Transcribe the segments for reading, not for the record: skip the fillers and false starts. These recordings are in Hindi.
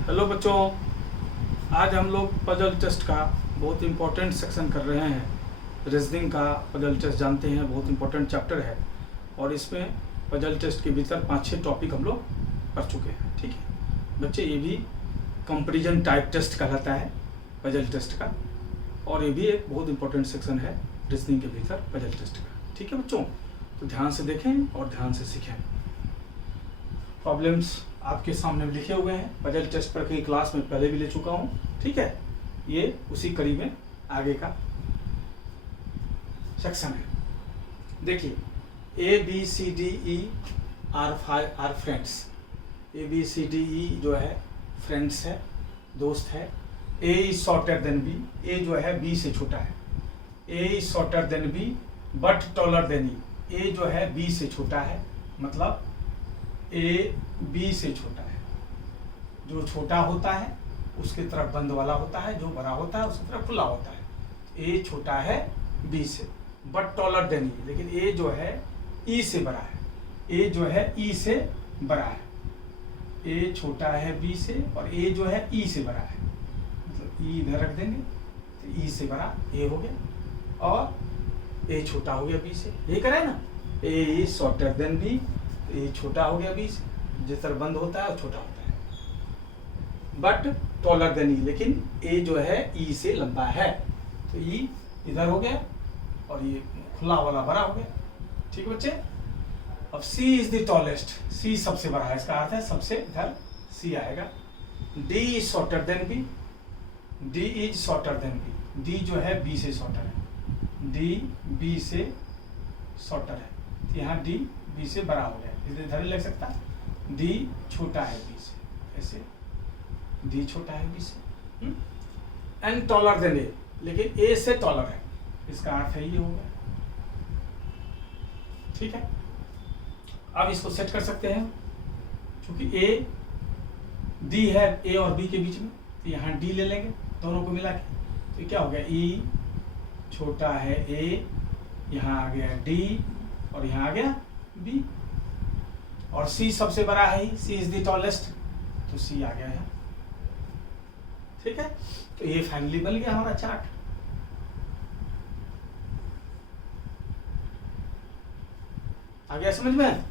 हेलो बच्चों, आज हम लोग पजल टेस्ट का बहुत इम्पोर्टेंट सेक्शन कर रहे हैं। रीजनिंग का पजल टेस्ट जानते हैं, बहुत इम्पोर्टेंट चैप्टर है और इसमें पजल टेस्ट के भीतर 5-6 टॉपिक हम लोग पढ़ चुके हैं। ठीक है बच्चे, ये भी कंपैरिजन टाइप टेस्ट कहलाता है पजल टेस्ट का, और ये भी एक बहुत इम्पोर्टेंट सेक्शन है रीजनिंग के भीतर पजल टेस्ट का। ठीक है बच्चों, तो ध्यान से देखें और ध्यान से सीखें। प्रॉब्लम्स आपके सामने लिखे हुए हैं। पजल टेस्ट पर कई क्लास में पहले भी ले चुका हूँ। ठीक है, ये उसी कड़ी में आगे का सेक्शन है। देखिए, ABCDE आर फ्रेंड्स। ABCDE जो है फ्रेंड्स है, दोस्त है। A is shorter then B। A जो है B से छोटा है। A is shorter then B but taller then E। A जो है B से छोटा है, मतलब A B से छोटा है। जो छोटा होता है उसके तरफ बंद वाला होता है, जो बड़ा होता है उसकी तरफ खुला होता है। A छोटा है B से बट टॉलर देन E, लेकिन A जो है E से बड़ा है। A जो है E से बड़ा है। A छोटा है B से और A जो है E से बड़ा है, मतलब E इधर रख देंगे तो E से बड़ा A हो गया और A छोटा हो गया B से। ये करें ना, A is shorter then B, ये छोटा हो गया B से, जिस तरह बंद होता है छोटा होता है। बट टॉलर देन E, लेकिन A जो है E से लंबा है, तो E इधर हो गया और ये खुला वाला बड़ा हो गया। ठीक है बच्चे, अब C is the tallest. C सबसे बड़ा है, इसका अर्थ है सबसे इधर C आएगा। D is shorter then B। D is shorter then B। D जो है B से शॉर्टर है। D B से शॉर्टर है, यहाँ D B से बड़ा हो गया, इधर लग सकता है। D छोटा है B से, ऐसे D छोटा है B से। एंड टॉलर देन A, लेकिन A से टॉलर है, इसका अर्थ है ये हो गया। ठीक है, अब इसको सेट कर सकते हैं। क्योंकि A D है A और B के बीच में, तो यहाँ D ले लेंगे दोनों को मिला के, तो क्या हो गया, E छोटा है A, यहाँ आ गया D और यहाँ आ गया B, और C सबसे बड़ा है, C इज द टॉलेस्ट, तो C आ गया है। ठीक है, तो ये फाइनली बन गया हमारा चार्ट। आ गया समझ में?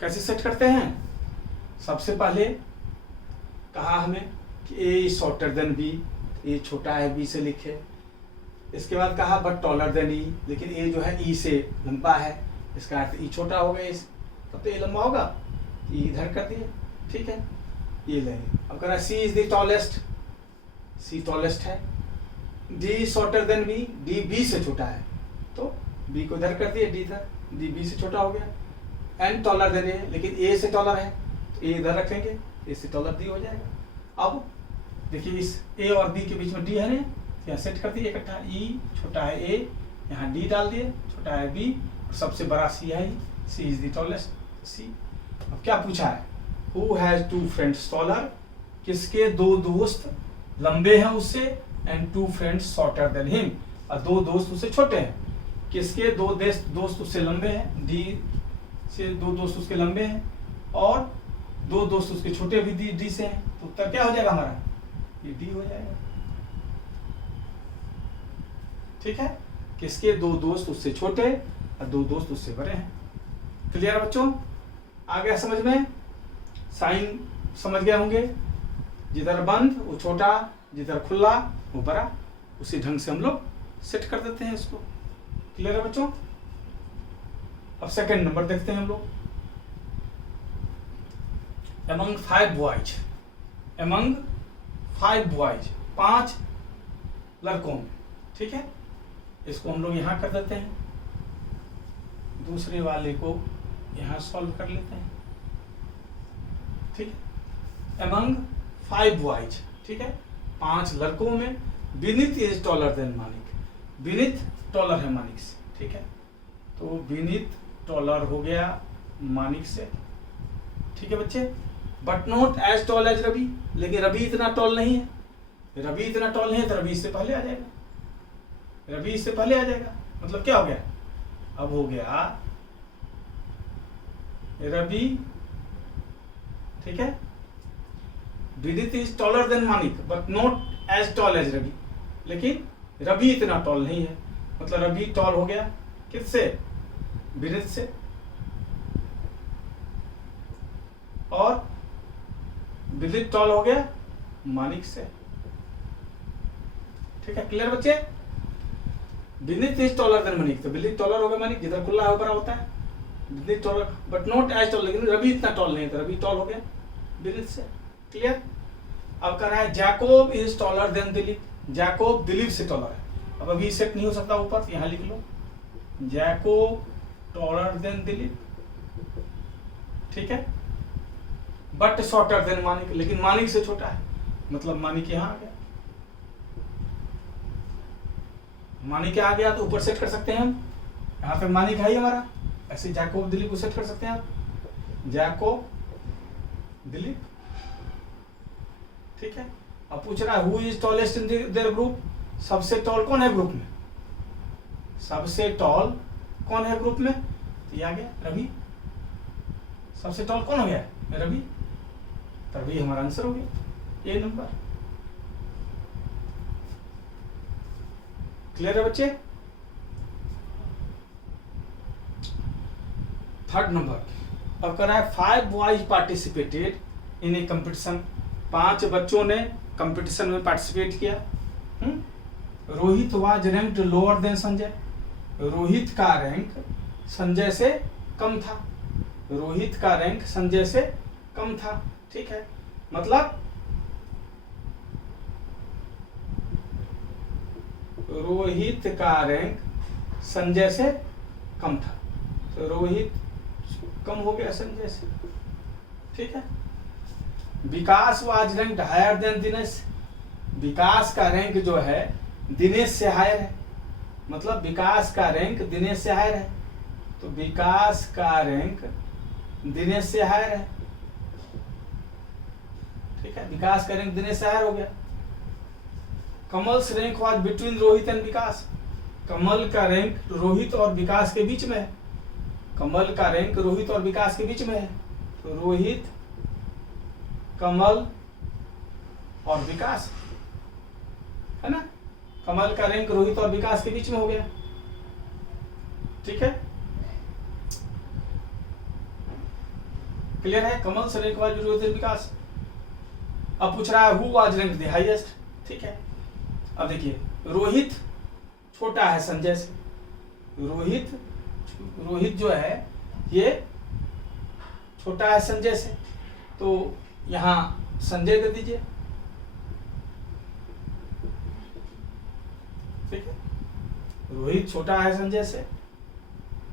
कैसे सेट करते हैं? सबसे पहले कहा हमें कि A is shorter then B, A छोटा है B से लिखे। इसके बाद कहा बट टॉलर देन E, लेकिन A जो है E से लंबा है, इसका अर्थ E छोटा हो गया, तब तो ये लंबा होगा, E इधर कर दिए। ठीक है, ये लेंगे। अब कह रहा है C is the tallest, C tallest है। D shorter than B, D B से छोटा है, तो B को इधर कर दिए, D इधर, D B से छोटा हो गया। एंड टॉलर देन A, लेकिन A से टॉलर है, तो A इधर रखेंगे, A से टॉलर D हो जाएगा। अब देखिए, इस A और B के बीच में D है ना, यहाँ सेट कर दिए इकट्ठा। E छोटा है A, यहाँ D डाल दिए, छोटा है B और सबसे बड़ा C है, C is the tallest, C। अब क्या पूछा है, हु हैज 2 फ्रेंड्स टॉलर, किसके 2 दोस्त लंबे हैं उससे, and 2 friends shorter than him, और 2 दोस्त उससे छोटे हैं। किसके 2 दोस्त उससे लंबे हैं, D से 2 दोस्त उसके लंबे हैं और 2 दोस्त उसके छोटे भी D से हैं, तो उत्तर क्या हो जाएगा हमारा, ये D हो जाएगा। ठीक है, किसके 2 दोस्त उससे छोटे और 2 दोस्त उससे बड़े हैं। क्लियर बच्चों? आ गया समझ में? साइन समझ गए होंगे, जिधर बंद वो छोटा, जिधर खुला वो बड़ा, उसी ढंग से हम लोग सेट कर देते हैं इसको। क्लियर है बच्चों? अब सेकंड नंबर देखते हैं हम लोग। Among 5 boys, Among 5 boys, 5 लड़कों में। ठीक है, इसको हम लोग यहाँ कर देते हैं, दूसरे वाले को यहाँ सॉल्व कर लेते हैं। ठीक है, Among 5 boys, ठीक है, 5 लड़कों में, Vineet is taller than Manik, Vineet taller है मानिक से। ठीक है, तो विनीत टॉलर हो गया मानिक से। ठीक है बच्चे, but not as tall as Ravi, लेकिन रवि इतना टॉल नहीं है। रवि इतना टॉल नहीं है तो रवि इससे पहले आ जाएगा, रवि इससे पहले आ जाएगा। मतलब क्या हो गया, अब हो गया रवि, ठीक है, Vineet is taller than Manik but not as tall as Ravi, लेकिन रवि इतना टॉल नहीं है। मतलब रवि टॉल हो गया किससे? विनीत से। और विनीत टॉल हो गया मानिक से। ठीक है, क्लियर बच्चे? Vineet is taller than Manik, तो विनीत टॉलर हो गया मानिक, जिधर खुला है बड़ा होता है। Vineet taller but not as tall, लेकिन रवि इतना टॉल नहीं है, तो रवि टॉल हो गया विनीत से। क्लियर? अब कह रहा है Jacob is taller then Dilip, Jacob Dilip से टॉलर है। अब अभी सेट नहीं हो सकता ऊपर, यहां लिख लो जैकोब टॉलर देन दिलीप। ठीक है, बट शॉर्टर देन मानिक, लेकिन मानिक से छोटा है। मतलब मानिक यहां आ गया, मानिक आ गया तो ऊपर सेट कर सकते हैं हम। यहाँ पे मानिक है ही हमारा, ऐसे जैकोब दिलीप को सेट कर सकते हैं आप, जैकोब दिलीप। ठीक है, अब पूछ रहा है who is tallest in their group, सबसे टॉल कौन है ग्रुप में? सबसे टॉल कौन है ग्रुप में? तो ये आ गया रवि। सबसे टॉल कौन हो गया? रवि। तो रवि हमारा आंसर हो गया, ये नंबर। क्लियर है बच्चे? थर्ड नंबर, अब कर रहा है 5 boys participated in A competition, 5 बच्चों ने कंपटीशन में पार्टिसिपेट किया। Rohit was ranked lower than Sanjay, Rohit का रैंक संजय से कम था। रोहित का रैंक संजय से कम था। ठीक है, मतलब रोहित का रैंक संजय से कम था, तो रोहित कम हो गया संजय से। ठीक है, Vikas was ranked higher than Dinesh, Vikas का रैंक जो है दिनेश से हायर है। मतलब विकास का रैंक दिनेश से हायर है, तो विकास का रैंक दिनेश से हायर है। ठीक है, विकास का रैंक दिनेश से हायर हो गया। Kamal's rank was between Rohit and Vikas, Kamal का रैंक रोहित और विकास के बीच में है। कमल का रैंक रोहित और विकास के बीच में है, तो रोहित, कमल और विकास, है ना? कमल का रैंक रोहित और विकास के बीच में हो गया। ठीक है, क्लियर है? कमल से रैंक वाज रोहित एंड विकास। अब पूछ रहा है who was rank the highest. ठीक है, अब देखिए रोहित छोटा है संजय से, रोहित जो है ये छोटा है संजय से, तो यहां संजय दे दीजिए। ठीक है, रोहित छोटा है संजय से,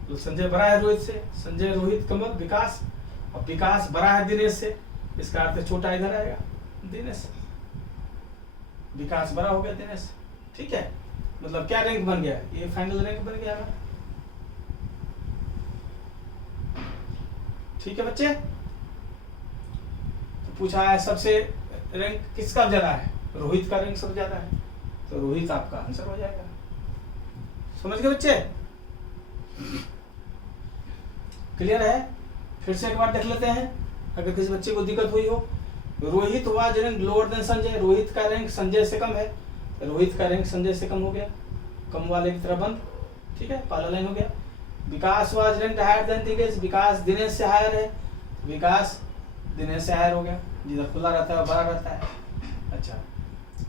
तो संजय बड़ा है रोहित से। संजय, रोहित, कमल, विकास। अब विकास बड़ा है दिनेश से, इसका अर्थ छोटा इधर आएगा दिनेश। विकास बड़ा हो गया दिनेश। ठीक है, मतलब क्या रैंक बन गया? ये फाइनल रैंक बन गया। ठीक है बच्चे, तो पूछा है सबसे रैंक किसका ज्यादा है? रोहित का रैंक सबसे ज्यादा है, तो रोहित आपका आंसर हो जाएगा। समझ गए बच्चे? क्लियर है? फिर से एक बार देख लेते हैं, अगर किसी बच्चे को दिक्कत हुई हो। Rohit was rank lower than Sanjay, Rohit का रैंक संजय से कम है, रोहित का रैंक संजय से कम हो गया, कम वाले की तरह बंद। ठीक है, पहला लाइन हो गया। Vikas was ranked higher than Dinesh, Vikas Dinesh से हायर है, विकास दिनेश से हायर हो गया, जिधर खुला रहता है बड़ा रहता है। अच्छा,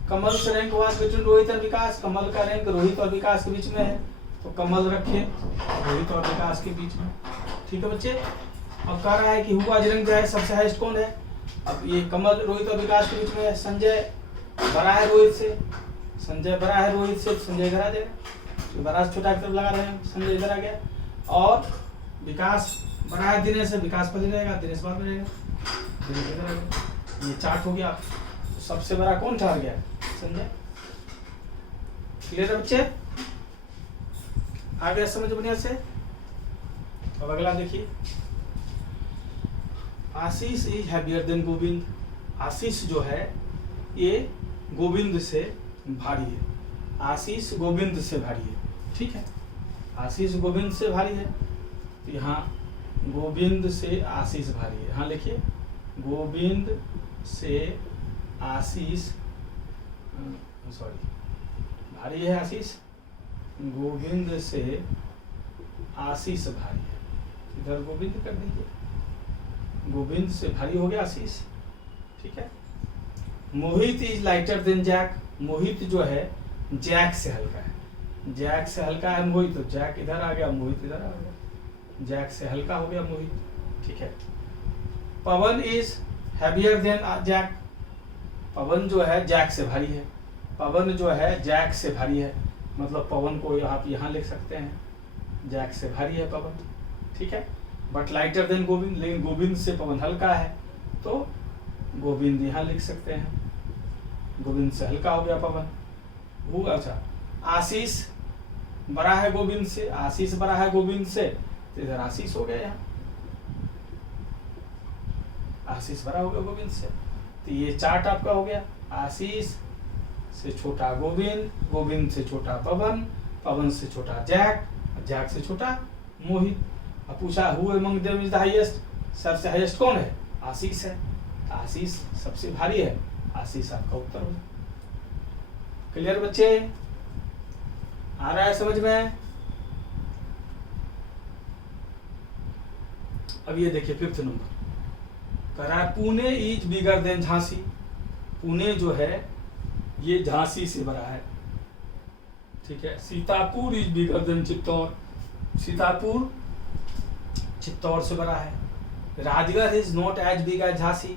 कमल से रैंक वाज बिटवीन रोहित और विकास, कमल का रैंक रोहित और विकास के बीच में है, तो कमल रखिए रोहित और विकास के बीच में। ठीक है बच्चे, अब कह रहा है कि हु वाज रैंक जो है सबसे हाईएस्ट कौन है? अब ये कमल रोहित और विकास के बीच में है, संजय बड़ा है रोहित से, संजय बड़ा है रोहित से, संजय इधर आ जाएगा, तो बड़ा से छोटा की तरफ लगा रहे हैं, संजय इधर आ गया। और विकास बड़ा है दिनेश से, विकास पहले रहेगा, दिनेश बाद में रहेगा, दिनेश इधर आ गया। ये चार्ट हो गया। तो सबसे बड़ा कौन ठहर गया? संजय। क्लियर है बच्चे? आ गया समझ बढ़िया से? अब अगला देखिए, आशीष इज हैवियर देन गोविंद, आशीष जो है ये गोविंद से भारी है, आशीष गोविंद से भारी है। ठीक है, आशीष गोविंद से भारी है, तो यहाँ गोविंद से आशीष भारी है। यहाँ लिखिए गोविंद से आशीष, सॉरी भारी है आशीष, गोविंद से आशीष भारी है, इधर गोविंद कर दीजिए, गोविंद से भारी हो गया आशीष, ठीक है। मोहित इज लाइटर देन जैक, मोहित जो है जैक से हल्का है, जैक से हल्का है मोहित, तो जैक इधर आ गया, मोहित इधर आ गया, जैक से हल्का हो गया मोहित, ठीक है। पवन इज हैवियर देन जैक, पवन जो है जैक से भारी है, पवन जो है जैक से भारी है, मतलब पवन को आप यहाँ लिख सकते हैं, जैक से भारी है पवन, ठीक है। बट लाइटर देन गोविंद, लेकिन गोविंद से पवन हल्का है, तो गोविंद यहाँ लिख सकते हैं, गोविंद से हल्का हो गया पवन। वो अच्छा, आशीष बड़ा है गोविंद से, आशीष बड़ा है गोविंद से, तो इधर आशीष हो गया यहाँ, आशीष बड़ा हो गया गोविंद से, तो ये चार्ट आपका हो गया, आशीष से छोटा गोविंद, गोविंद से छोटा पवन, पवन से छोटा जैक, जैक से छोटा मोहित। अब पूछा who among them is the highest, सबसे हाईएस्ट कौन है, आशीष है, आशीष सबसे भारी है, आशीष आपका उत्तर हो। क्लियर बच्चे, आ रहा है समझ में। अब ये देखिए 5th नंबर कह रहा है Pune is bigger than Jhansi, Pune जो है ये झांसी से बड़ा है, ठीक है। Sitapur is bigger than Chittor, Sitapur Chittor से बड़ा है। Rajgarh is not as big as Jhansi,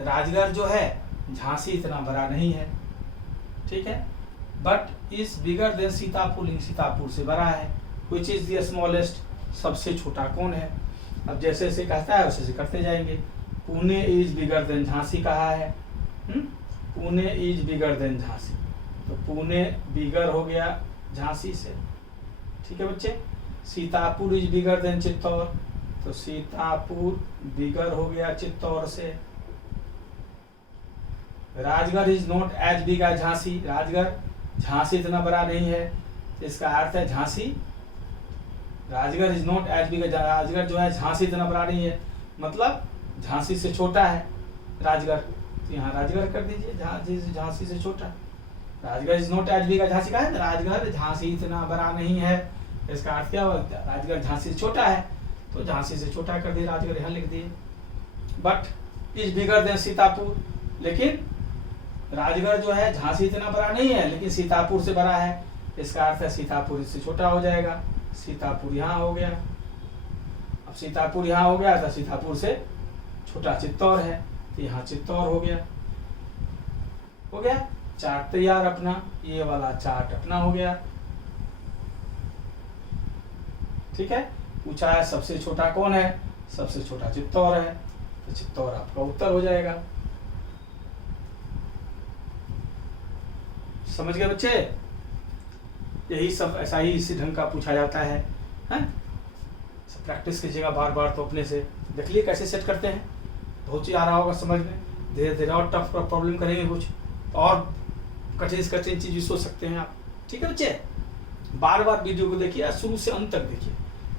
Rajgarh जो है झांसी इतना बड़ा नहीं है, ठीक है। But is bigger than Sitapur, Sitapur से बड़ा है। विच इज द स्मॉलेस्ट, सबसे छोटा कौन है। अब जैसे जैसे कहता है वैसे से करते जाएंगे। Pune is bigger than Jhansi कहा है, Pune is bigger than Jhansi, तो पुणे बिगर हो गया झांसी से, ठीक है बच्चे। Sitapur is bigger than Chittor, तो सीतापुर बिगर हो गया चित्तौड़ से। Rajgarh is not as big as Jhansi, Rajgarh Jhansi इतना बड़ा नहीं है, इसका अर्थ है Jhansi, Rajgarh is not as big, Rajgarh जो है झांसी इतना बड़ा नहीं है, मतलब झांसी से छोटा है राजगढ़, तो यहाँ राजगढ़ कर दीजिए, झांसी से छोटा। Rajgarh is not as big as Jhansi का है, राजगढ़ झांसी इतना बड़ा नहीं है, इसका अर्थ क्या हुआ, राजगढ़ झांसी से छोटा है, तो झांसी से छोटा कर दिए, राजगढ़ यहाँ लिख दिए। But is bigger than Sitapur, लेकिन राजगढ़ जो है झांसी इतना बड़ा नहीं है, लेकिन सीतापुर से बड़ा है, इसका अर्थ है सीतापुर इससे छोटा हो जाएगा, सीतापुर यहाँ हो गया। अब सीतापुर यहाँ हो गया, तो सीतापुर से छोटा चित्तौड़ है, तो यहाँ चित्तौड़ हो गया, हो गया। चार्ट तैयार अपना, ये वाला चार्ट अपना हो गया, ठीक है। पूछा है सबसे छोटा कौन है, सबसे छोटा चित्तौड़ है, तो चित्तौड़ आपका उत्तर हो जाएगा। समझ गए बच्चे, यही सब ऐसा ही इसी ढंग का पूछा जाता है, हैं? सब प्रैक्टिस कीजिएगा बार बार, तो अपने से देख लिए कैसे सेट करते हैं, बहुत चीज आ रहा होगा समझ में। धीरे धीरे और टफ प्रॉब्लम करेंगे, कुछ और कठिन चीज भी सोच सकते हैं आप, ठीक है बच्चे। बार बार वीडियो को देखिए, शुरू से अंत तक देखिए,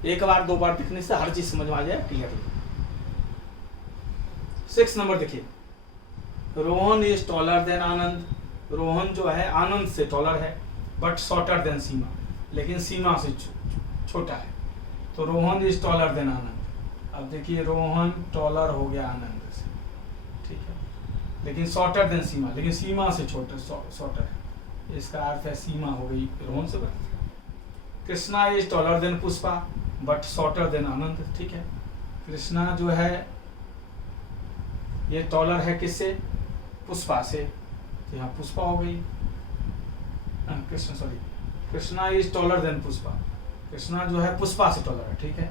एक बार दो बार देखने से हर चीज समझ में आ जाए क्लियरली। 6 नंबर देखिए, रोहन इज टॉलर देन आनंद, रोहन जो है आनंद से टॉलर है, बट शॉर्टर देन सीमा, लेकिन सीमा से छोटा है, तो रोहन इज टॉलर देन आनंद। अब देखिए रोहन टॉलर हो गया आनंद से, ठीक है, लेकिन शॉर्टर देन सीमा, लेकिन सीमा से छोटा शॉर्टर है, इसका अर्थ है सीमा हो गई रोहन से बड़ा। Krishna is taller than Pushpa, but shorter than Anand, ठीक है। कृष्णा जो है ये टॉलर है किससे, पुष्पा से, तो यहाँ पुष्पा हो गई, Krishna sorry, Krishna is taller than Pushpa, Krishna जो है पुष्पा से टॉलर है, ठीक है,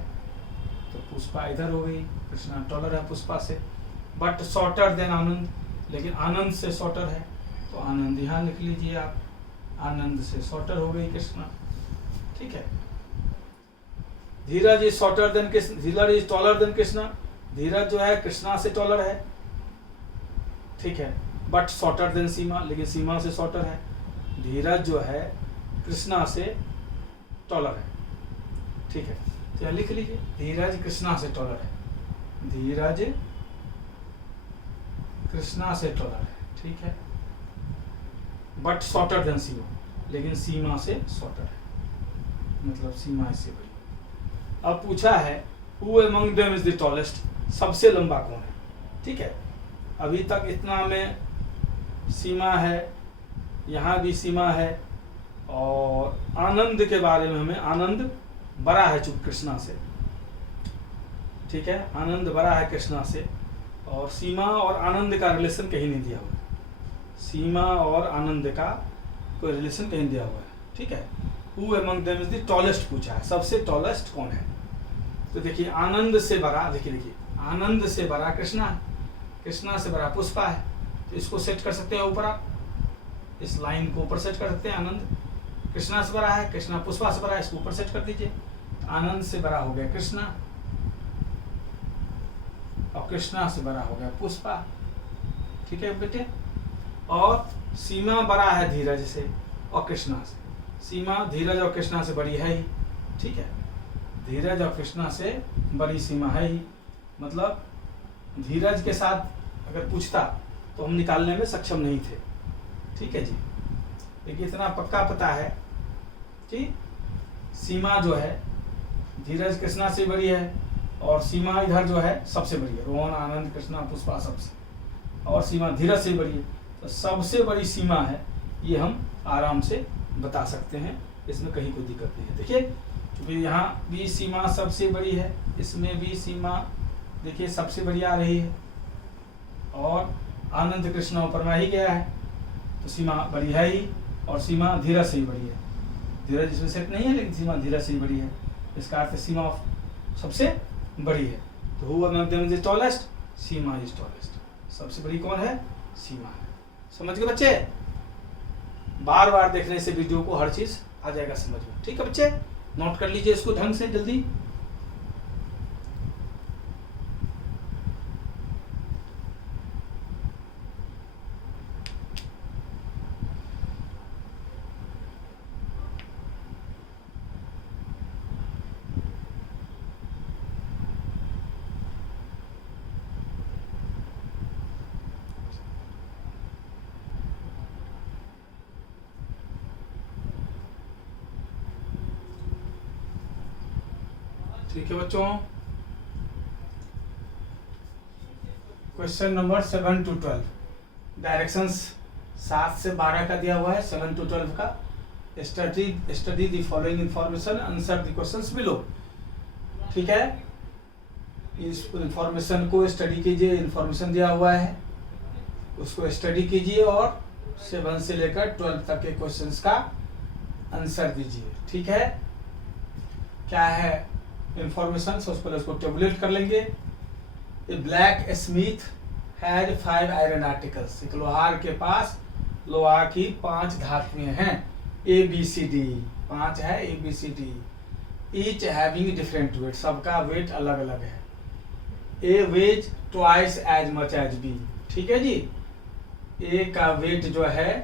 तो पुष्पा इधर हो गई, कृष्णा टॉलर है पुष्पा से, बट शॉर्टर देन आनंद, लेकिन आनंद से शॉर्टर है, तो आनंद यहाँ लिख लीजिए आप, आनंद से शॉर्टर हो गई कृष्णा, ठीक है। Dheeraj is shorter than Krishna, Dheeraj is taller than Krishna, Dheeraj जो है कृष्णा से टॉलर है, ठीक है, बट शॉर्टर देन सीमा, लेकिन सीमा से शॉर्टर है। धीरज जो है कृष्णा से टॉलर है, ठीक है, तो यहाँ लिख लीजिए धीरज कृष्णा से टॉलर है, धीरज कृष्णा से टॉलर है, ठीक है, बट शॉर्टर देन सीमा, लेकिन सीमा से शॉर्टर है, मतलब सीमा इससे बड़ी। अब पूछा है who among them is the tallest, सबसे लंबा कौन है। ठीक है, अभी तक इतना में सीमा है, यहाँ भी सीमा है, और आनंद के बारे में हमें, आनंद बड़ा है चूंकि कृष्णा से, ठीक है, आनंद बड़ा है कृष्णा से, और सीमा और आनंद का रिलेशन कहीं नहीं दिया हुआ है, सीमा और आनंद का कोई रिलेशन कहीं दिया हुआ है। ठीक है, who among them is the tallest पूछा है, सबसे टॉलेस्ट कौन है। तो देखिए आनंद से बड़ा, देखिए आनंद से बड़ा कृष्णा है, कृष्णा से बड़ा पुष्पा है, तो इसको सेट कर सकते हैं ऊपर, आप इस लाइन को ऊपर सेट कर सकते हैं। आनंद कृष्णा से बड़ा है, कृष्णा पुष्पा से बड़ा है, इसको ऊपर सेट कर दीजिए। आनंद से बड़ा हो गया कृष्णा, और कृष्णा से बड़ा हो गया पुष्पा। ठीक है बेटे, और सीमा बड़ा है धीरज से और कृष्णा से, सीमा धीरज और कृष्णा से बड़ी है ही। ठीक है, धीरज और कृष्णा से बड़ी सीमा है ही, मतलब धीरज के साथ अगर पूछता तो हम निकालने में सक्षम नहीं थे। ठीक है जी, लेकिन इतना पक्का पता है कि सीमा जो है धीरज कृष्णा से बड़ी है, और सीमा इधर जो है सबसे बड़ी है, रोहन आनंद कृष्णा पुष्पा सबसे, और सीमा धीरज से बड़ी है, तो सबसे बड़ी सीमा है, ये हम आराम से बता सकते हैं, इसमें कहीं कोई दिक्कत नहीं है। देखिए क्योंकि यहाँ भी सीमा सबसे बड़ी है, इसमें भी सीमा देखिए सबसे बड़ी आ रही है, और आनंद कृष्णा ऊपर में ही गया है, तो सीमा बड़ी है ही, और सीमा धीरज से ही बड़ी है, धीरज इसमें सेट नहीं है लेकिन सीमा धीरज से ही बड़ी है, इसका अर्थ सीमा सबसे बड़ी है। तो who among them is tallest, Seema is tallest, सबसे बड़ी कौन है, सीमा है। समझ गए बच्चे, बार बार देखने से वीडियो को हर चीज आ जाएगा समझ में। ठीक है बच्चे, नोट कर लीजिए इसको ढंग से जल्दी। ठीक है बच्चों, क्वेश्चन नंबर 7 to 12, डायरेक्शंस 7 से 12 का दिया हुआ है, 7 to 12 का। Study the following information, answer the questions below. ठीक है, इस इंफॉर्मेशन को स्टडी कीजिए, इंफॉर्मेशन दिया हुआ है उसको स्टडी कीजिए, और 7 से लेकर 12 तक के क्वेश्चंस का आंसर दीजिए। ठीक है, क्या है इंफॉर्मेशन, सबसे पहले उसको टेबुलेट कर लेंगे। A blacksmith had 5 iron articles, एक लोहार के पास लोहा की 5 धातुएं हैं, ए बी सी डी, 5 है A B C D, each having different weight, सबका वेट अलग अलग है। A weighs twice as much as B, ठीक है जी, ए का वेट जो है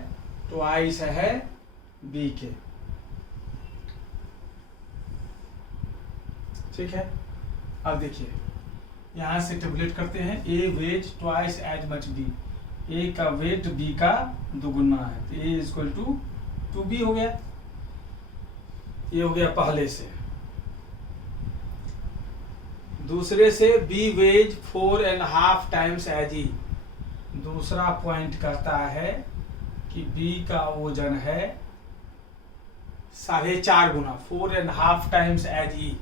ट्वाइस है बी के। ठीक है, अब देखिए यहां से टेबुलेट करते हैं, A weight twice as much B, A का वेट बी का दुगुना है, तो ए इक्वल टू 2b हो गया, ये हो गया पहले से। दूसरे से बी वेज 4.5 टाइम्स एज ई, दूसरा पॉइंट कहता है कि बी का वजन है 4.5 गुना, 4.5 टाइम्स एज ई,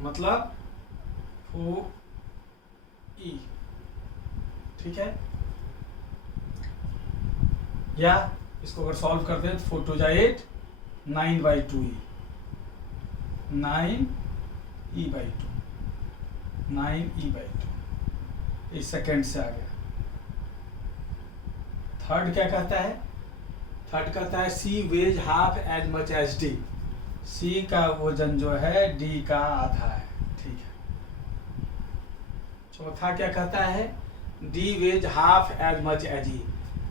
मतलब 4e। ठीक है, या इसको अगर सॉल्व करते हैं तो 4 2 जा 8, 9/2e, 9e/2, 9e/2, इस सेकेंड से आ गया। थर्ड क्या कहता है, थर्ड कहता है C weighs half as much as D, C का वजन जो है डी का आधा है। ठीक है, चौथा क्या कहता है, D weighs half as much as E,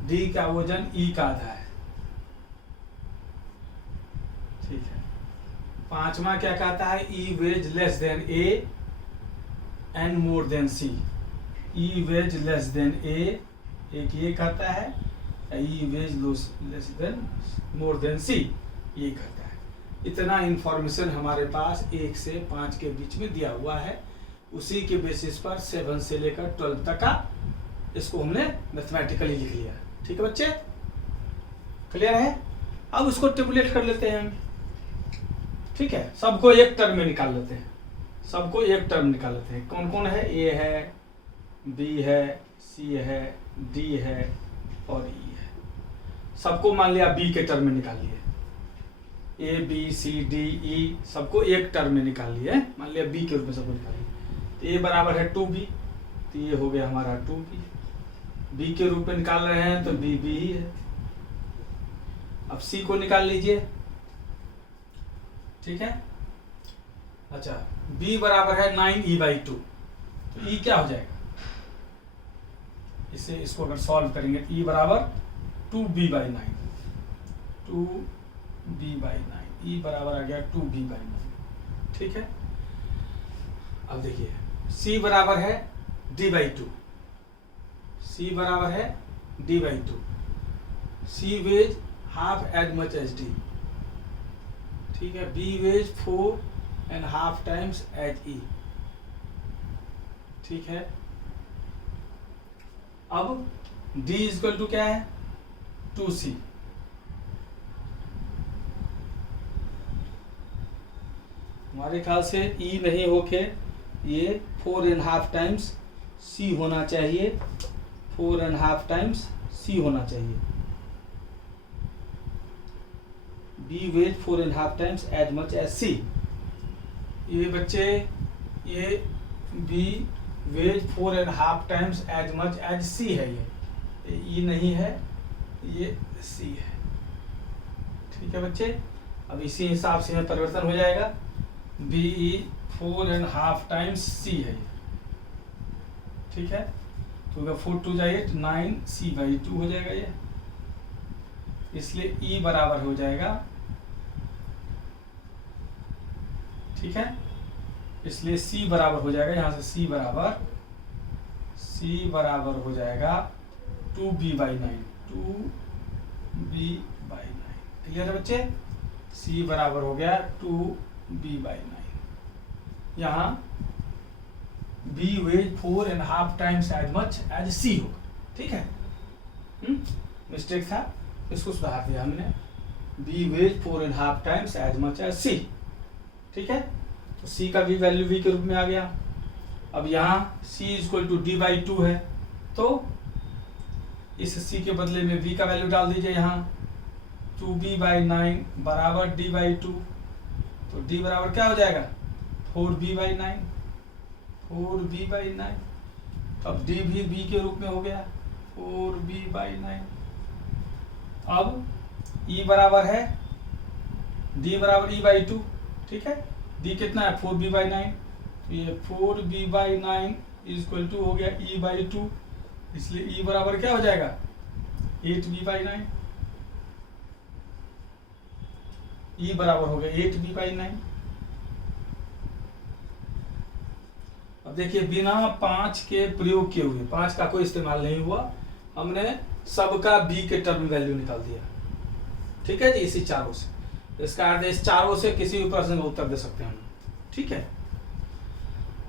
D का वजन ई का आधा है। ठीक है, पांचवा क्या कहता है, E weighs less than A and more than C, E weighs less than A एक ये कहता है, E weighs less than more than C ये कहता है। इतना इंफॉर्मेशन हमारे पास 1 से 5 के बीच में दिया हुआ है। उसी के बेसिस पर 7 से लेकर 12 तक का इसको हमने मैथमेटिकली लिख लिया। ठीक है बच्चे, क्लियर है? अब उसको टेबुलेट कर लेते हैं हम। ठीक है, सबको एक टर्म में निकाल लेते हैं, सबको एक टर्म निकाल लेते हैं। कौन कौन है? ए है, बी है, सी है, डी है और ई है। सबको मान लिया बी के टर्म में निकाल लिए। ए बी सी डी ई सबको एक टर्म में निकाल लिए, मान लिया बी के रूप में सबको निकाल लिए। तो ए बराबर है 2b, तो ये हो गया हमारा 2b। बी के रूप में निकाल रहे हैं तो बी बी ही है। अब सी को निकाल लीजिए। ठीक है, अच्छा b बराबर है 9e/2, तो e क्या हो जाएगा? इसको अगर सॉल्व करेंगे तो e बराबर 2b/9, 2b/9, e बराबर आ गया 2b/9। ठीक है, अब देखिए c बराबर है d/2, c बराबर है d/2, c weighs half as much as d। ठीक है, b weighs 4.5 times as e। ठीक है, अब d इक्वल टू क्या है? 2c। हमारे ख्याल से e नहीं होके ये 4.5 टाइम्स c होना चाहिए, 4.5 टाइम्स c होना चाहिए। b weighs 4.5 times as much as c। ये बच्चे ये b weighs 4.5 times as much as c है। ये e नहीं है, ये c है। ठीक है बच्चे, अब इसी हिसाब से में परिवर्तन हो जाएगा। b 4.5 टाइम्स c है ये। ठीक है, तो अगर 4 2 जाइए तो 9c/2 हो जाएगा ये। इसलिए e बराबर हो जाएगा, ठीक है, इसलिए c बराबर हो जाएगा, यहाँ से c बराबर हो जाएगा 2b/9, 2b/9। क्लियर है बच्चे? c बराबर हो गया 2b/9। यहाँ b weighs 4.5 times as much as c होगा। ठीक है, मिस्टेक था, इसको सुधार दिया हमने। b weighs 4.5 times as much as c। ठीक है, तो c का भी वैल्यू v के रूप में आ गया। अब यहाँ c इक्वल टू d/2 है, तो इस c के बदले में v का वैल्यू डाल दीजिए यहाँ। 2b/9 बराबर d/2, तो d बराबर क्या हो जाएगा? 4b/9, 4b/9। अब d भी b के रूप में हो गया 4b/9। अब e बराबर है, d बराबर e/2। ठीक है, d कितना है? 4b/9, तो ये 4b/9 इक्वल टू हो गया e/2, इसलिए e बराबर क्या हो जाएगा? 8b/9। e बराबर हो गया 8b/9। अब देखिए बिना 5 के प्रयोग किए हुए, 5 का कोई इस्तेमाल नहीं हुआ, हमने सबका b के टर्म वैल्यू निकाल दिया। ठीक है जी, इसी चारों से। इसका अर्थ इस चारों से किसी भी प्रश्न का उत्तर दे सकते हैं हम। ठीक है,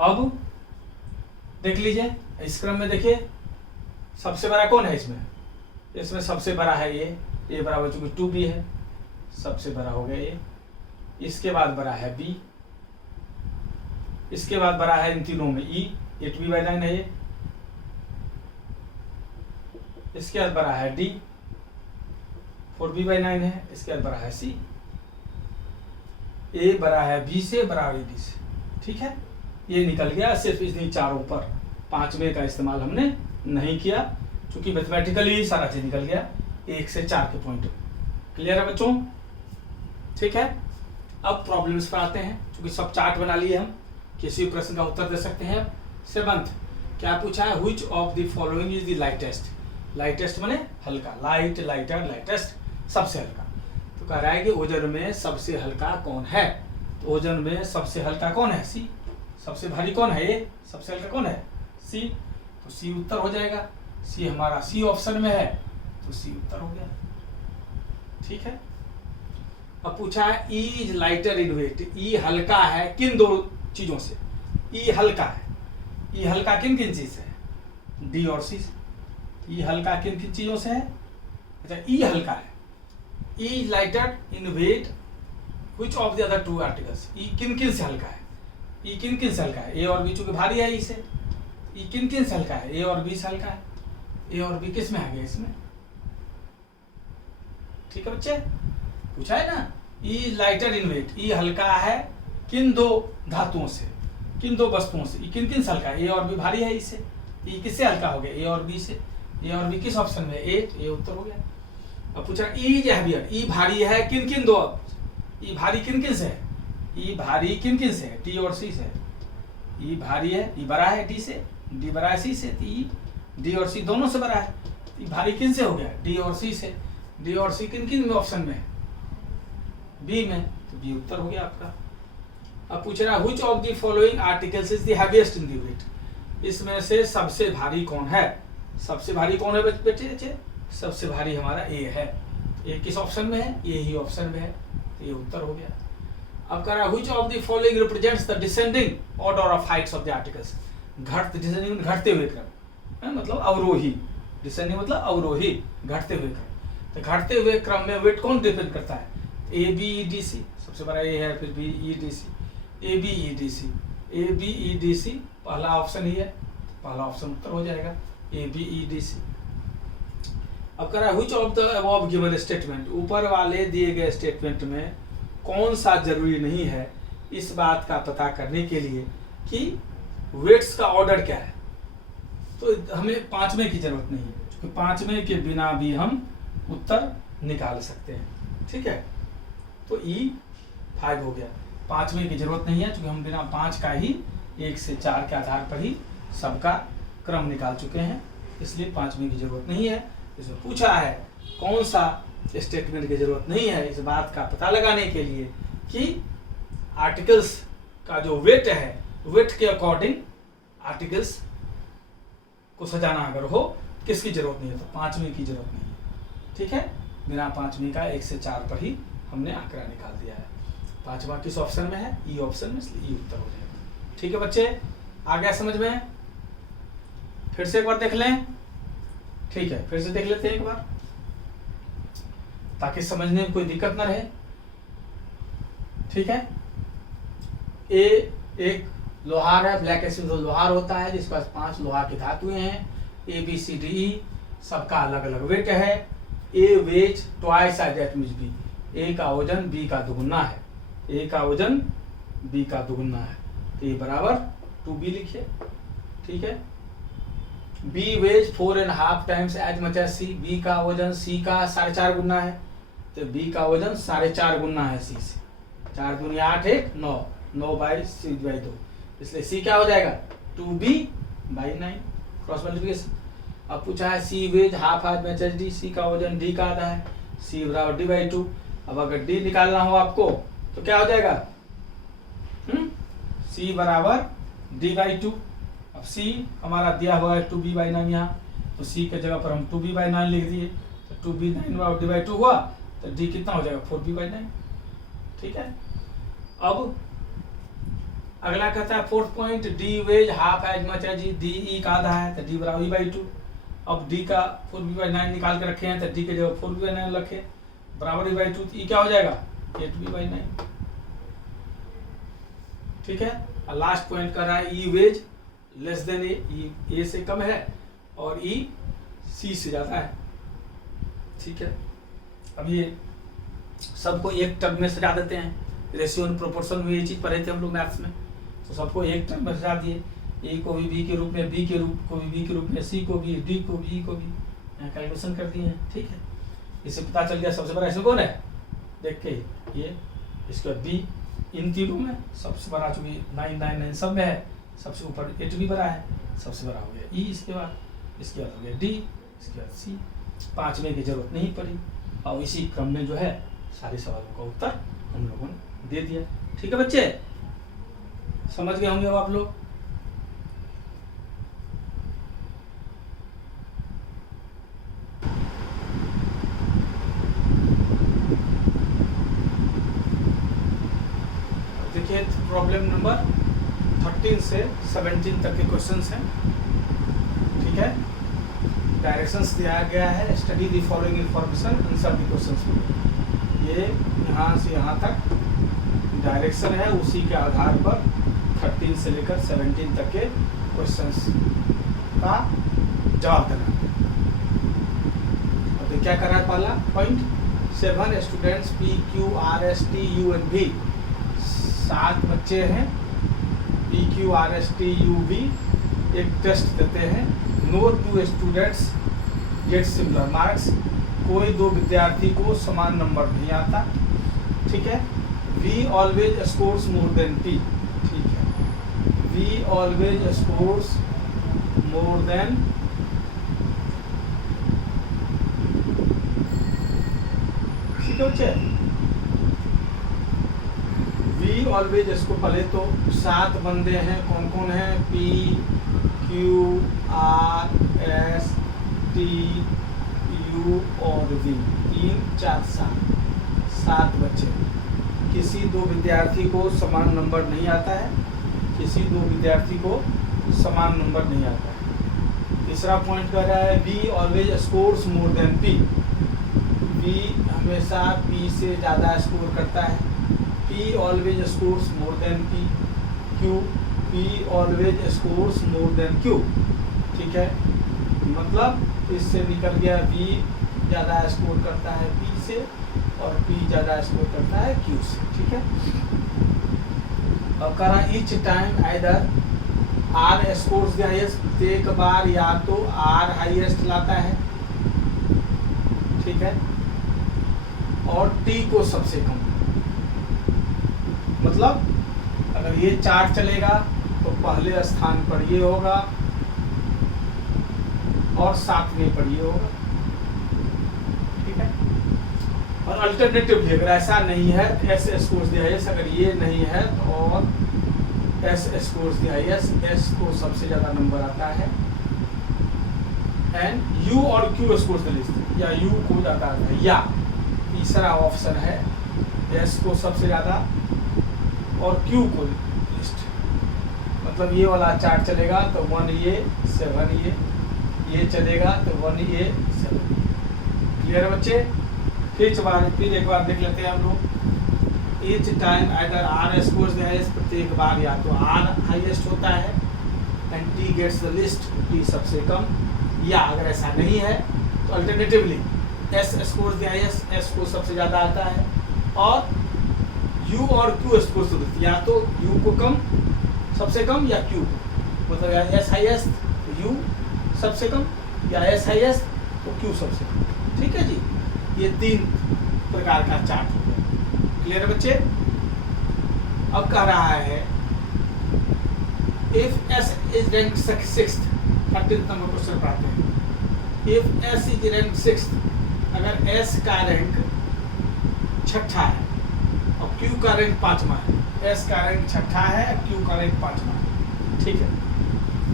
अब देख लीजिए इस क्रम में। देखिए सबसे बड़ा कौन है इसमें? इसमें सबसे बड़ा है ये बराबर चूंकि 2b है, सबसे बड़ा हो गया ये। इसके बाद बड़ा है b, इसके बाद बड़ा है इन तीनों में e, 8b/9 है ये। इसके बाद बड़ा है d, 4b/9 है। इसके बाद बड़ा है c, a बड़ा है b से, बराबर d से। ठीक है, ये निकल गया। सिर्फ इन्हीं चारों पर 5वें का इस्तेमाल हमने नहीं किया, क्योंकि मैथमेटिकली सारा चीज निकल गया 1 से 4 के पॉइंट। क्लियर है बच्चों? ठीक है, अब प्रॉब्लम्स पर आते हैं। क्योंकि सब चार्ट बना लिए हम, किसी प्रश्न का उत्तर दे सकते हैं। 7th क्या पूछा है? Which of the following is the lightest? Lightest माने हल्का, लाइट, लाइटर, लाइटेस्ट, सबसे हल्का। तो कह रहा है कि ओजन में सबसे हल्का कौन है? तो ओजन में सबसे हल्का कौन है? सी। सबसे भारी कौन है? ए। सबसे हल्का कौन है? सी। तो सी उत्तर हो जाएगा। सी हमारा सी ऑप्शन में है, तो सी उत्तर हो गया। ठीक है। अब पूछा है E is lighter in weight, E हल्का है किन दो चीजों से? ई हल्का है, ई हल्का किन किन चीज से है? डी और सी से। ई हल्का किन किन चीजों से है? अच्छा, ई हल्का है, E is lighter in weight which of the other two articles, E किन किन से हल्का है? ई किन किन से हल्का है? ए और बी चूंकि भारी है ई से, ई किन किन से हल्का है? ए और बी से हल्का है। ए और बी किस में आ गया? इसमें। ठीक है बच्चे, पूछा है ना, ई लाइटर इन वेट, ई हल्का है किन दो धातुओं से, किन दो वस्तुओं से? ई किन किन से हल्का है? ए और बी भारी है इससे, ई किससे हल्का हो गया? ए और बी से। ए और बी किस ऑप्शन में? ए, तो ए उत्तर हो गया। अब पूछ रहा है ई इज हैवियर, ई भारी है किन किन दो, ई भारी किन किन से है? ई भारी किन किन से है? डी और सी से। ई भारी है, ई बड़ा है डी से, डी बड़ा है सी से, तो ई डी और सी दोनों से बड़ा है। ई भारी किन से हो गया? डी और सी से। डी और सी किन किन में ऑप्शन में है? बी में, तो बी उत्तर हो गया आपका। अब पूछ रहा है which of the following articles is the heaviest in the weight, इसमें से सबसे भारी कौन है? सबसे भारी कौन है बेटे? सबसे भारी हमारा ए है। ए किस ऑप्शन में है? ए ही ऑप्शन में है, तो ये उत्तर हो गया। अब कह रहा है which of the following represents the descending order of Heights of the articles, descending घटते हुए क्रम, मतलब अवरोही, डिसेंडिंग मतलब अवरोही, घटते हुए क्रम। तो घटते हुए क्रम में वेट कौन डिपेंड करता है? ए बी ई डी सी, सबसे बड़ा ए है, फिर B E D C, A B E D C, A B E D C पहला ऑप्शन ही है, पहला ऑप्शन उत्तर हो जाएगा, ए बी ई डी सी। अब कह रहा है which of the above given statement, ऊपर वाले दिए गए स्टेटमेंट में कौन सा जरूरी नहीं है इस बात का पता करने के लिए कि वेट्स का ऑर्डर क्या है? तो हमें पांचवें की जरूरत नहीं है, क्योंकि पांचवें के बिना भी हम उत्तर निकाल सकते हैं। ठीक है, तो ई 5 हो गया, पांचवें की जरूरत नहीं है, क्योंकि हम बिना 5 का ही 1 से 4 के आधार पर ही सबका क्रम निकाल चुके हैं, इसलिए पांचवें की जरूरत नहीं है। इसमें पूछा है कौन सा स्टेटमेंट की जरूरत नहीं है इस बात का पता लगाने के लिए कि आर्टिकल्स का जो वेट है, वेट के अकॉर्डिंग आर्टिकल्स को सजाना अगर हो, किसकी जरूरत नहीं है? तो पांचवें की जरूरत नहीं है। ठीक है, बिना पांचवें का 1 से 4 पर ही हमने आंकड़ा निकाल दिया है। पांचवा किस ऑप्शन में है? ई ऑप्शन में, इसलिए ई उत्तर हो जाएगा। ठीक है बच्चे, आ गया समझ में? फिर से एक बार देख लें। ठीक है, फिर से देख लेते हैं एक बार, ताकि समझने में कोई दिक्कत ना रहे। ठीक है, ए एक लोहार है, ब्लैक एसिड लोहार होता है जिसके पास 5 लोहा की धातुएं हैं, ए बी सी डी ई, सबका अलग अलग वेट है। A weighs twice as that means B, A का वजन बी का दुगुना है, ए का वजन बी का दुगुना है, तो ये बराबर 2b लिखिए। ठीक है, B weighs 4.5 times as much as C, B का वजन सी का 4.5 गुना है, तो बी का वजन 4.5 गुना है सी से। 4 दूनी 8, 1 9, 9/c/2, इसलिए सी क्या हो जाएगा? 2b/9, cross multiplication. अब पूछा है C weighs half as much as D, C का वजन डी का आधा है, सी बराबर d/2। अब अगर डी निकालना हो आपको तो क्या हो जाएगा? सी बराबर d/2। अब सी हमारा दिया हुआ है 2b/9 यहाँ, तो सी के जगह पर हम 2b/9 लिख दिए, तो 2b/9 d/2 हुआ, तो d कितना हो जाएगा? 4b/9। ठीक है, अब अगला कहता है 4th point, D weighs half as much as D, E का आधा है, तो डी बराबर e/2। अब डी का 4b/9 निकाल के रखे हैं, तो डी के जगह 4b/9 रखे, बराबर e/2, तो ई क्या हो जाएगा? 8b/9। ठीक है, और लास्ट पॉइंट कर रहा है E weighs less than A, A से कम है और ई सी से ज्यादा है। ठीक है, अब ये सबको एक टर्म में सजा देते हैं, रेशियो एंड प्रोपोर्शन में ये चीज पढ़े थे हम लोग मैथ्स में, तो सबको एक टर्म में सजा दिए, ए को भी बी के रूप में, बी के रूप को भी बी के रूप में, सी को भी, डी को भी, ई को भी कैलकुलेशन कर दिए हैं। ठीक है, इससे पता चल गया सबसे बड़ा इसमें कौन है, देख के ये, इसके बाद बी, इन तीनों में सबसे बड़ा चूंकि 999 सब में है, सबसे ऊपर 8 भी बड़ा है, सबसे बड़ा हो गया ई, इसके बाद हो गया डी, इसके बाद सी। पांचवें की जरूरत नहीं पड़ी, और इसी क्रम में जो है सारे सवालों का उत्तर हम लोगों ने दे दिया। ठीक है बच्चे, समझ गए होंगे अब आप लोग। प्रॉब्लम नंबर 13 से 17 तक के क्वेश्चंस हैं, ठीक है। डायरेक्शंस दिया गया है, study the following information, answer the questions. ये यहाँ से यहाँ तक डायरेक्शन है, उसी के आधार पर 13 से लेकर 17 तक के क्वेश्चंस का जवाब देना। अब क्या कर रहा है पहला point, 7 students P Q R S T U and V, 7 बच्चे हैं P Q R S T U V एक टेस्ट देते हैं। No 2 students get similar marks, कोई 2 विद्यार्थी को समान नंबर नहीं आता, ठीक है। V always scores more than P, ठीक है। V ऑलवेज स्कोर्स मोर देन V ऑलवेज, इसको पहले तो 7 बंदे हैं, कौन कौन है, P Q R S T U और V, 3 4 7 बच्चे। किसी 2 विद्यार्थी को समान नंबर नहीं आता है, किसी 2 विद्यार्थी को समान नंबर नहीं आता है। तीसरा पॉइंट कह रहा है V always scores more than P, V हमेशा P से ज़्यादा स्कोर करता है। P always scores more than P, P always scores more than Q, ठीक है। मतलब इससे निकल गया V ज़्यादा स्कोर करता है P से और P ज़्यादा स्कोर करता है Q से, ठीक है। अब करा each time either R scores the highest, प्रत्येक बार या तो R हाईएस्ट लाता है, ठीक है, और T को सबसे कम। मतलब अगर ये चार्ट चलेगा तो पहले स्थान पर ये होगा और 7वें पर ये होगा, ठीक है। और अल्टरनेटिवली अगर ऐसा नहीं है S स्कोर्स द हाईएस्ट, अगर ये नहीं है तो और S scores the highest, S को सबसे ज़्यादा नंबर आता है, एंड U और Q स्कोर्स द लिस्ट, या U को ज़्यादा आता है, या तीसरा ऑप्शन है S को सबसे ज़्यादा और Q को लिस्ट। मतलब ये वाला चार्ट चलेगा तो 1 ये 7 ये चलेगा तो 1 ये 7। क्लियर बच्चे? फिर एक बार देख लेते हैं हम लोग। Each time either R scores the highest, प्रत्येक बार या तो R हाईएस्ट होता है, and T gets the least, T सबसे कम, या अगर ऐसा नहीं है तो alternatively S scores the highest, S को सबसे ज़्यादा आता है, और U और Q स्कोर्स द लिस्ट, या तो U को कम सबसे कम या Q को, मतलब S हाईएस्ट तो U सबसे कम, या S हाईएस्ट तो Q सबसे कम, ठीक है जी। ये 3 प्रकार का चार्ट हो गया। क्लियर बच्चे? अब कह रहा है if S is rank 6th, 13th number question पर आते हैं। If S is rank 6th, अगर S का रैंक 6ठा है और Q का रैंक 5वां है, S का रैंक 6ठा है, Q का रैंक 5वां है, ठीक है।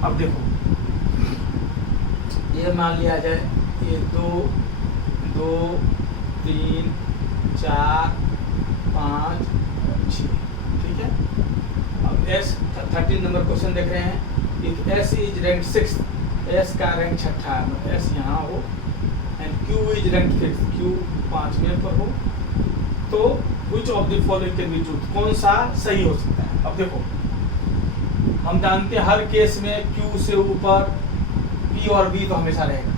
अब देखो ये मान लिया जाए ये 2 2 3 4 5 6, ठीक है। अब S 13 नंबर क्वेश्चन देख रहे हैं। If S is rank 6th, S का रैंक 6ठा है, मतलब S यहाँ हो, and Q is rank 5th, Q 5वें पर हो, तो which of the following can be true, कौन सा सही हो सकता है। अब देखो हम जानते हैं हर केस में Q से ऊपर P और B तो हमेशा रहेगा,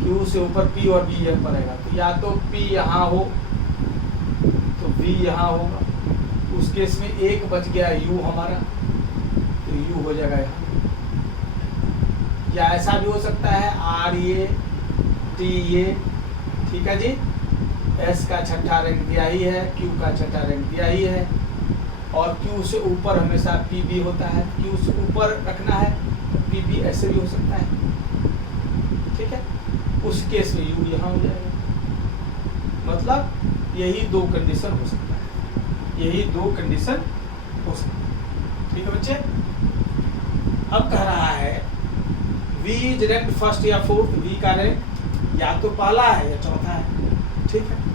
Q से ऊपर P और B यहाँ पर रहेगा, तो या तो P यहाँ हो तो B यहाँ होगा, उस केस में एक बच गया U हमारा, तो U हो जाएगा यहाँ। या ऐसा भी हो सकता है R ये T ये, ठीक है जी। S का 6ठा रैंक दिया ही है, Q का 6ठा रैंक दिया ही है, और Q से ऊपर हमेशा PB होता है, Q से ऊपर रखना है तो PB ऐसे भी हो सकता है, ठीक है। उस केस में U यहाँ हो जाएगा। मतलब यही 2 कंडीशन हो सकता है, यही 2 कंडीशन हो सकता है, ठीक है बच्चे। अब कह रहा है V इज रैंक 1st या 4th, V का रैंक या तो पहला है या चौथा है, ठीक है।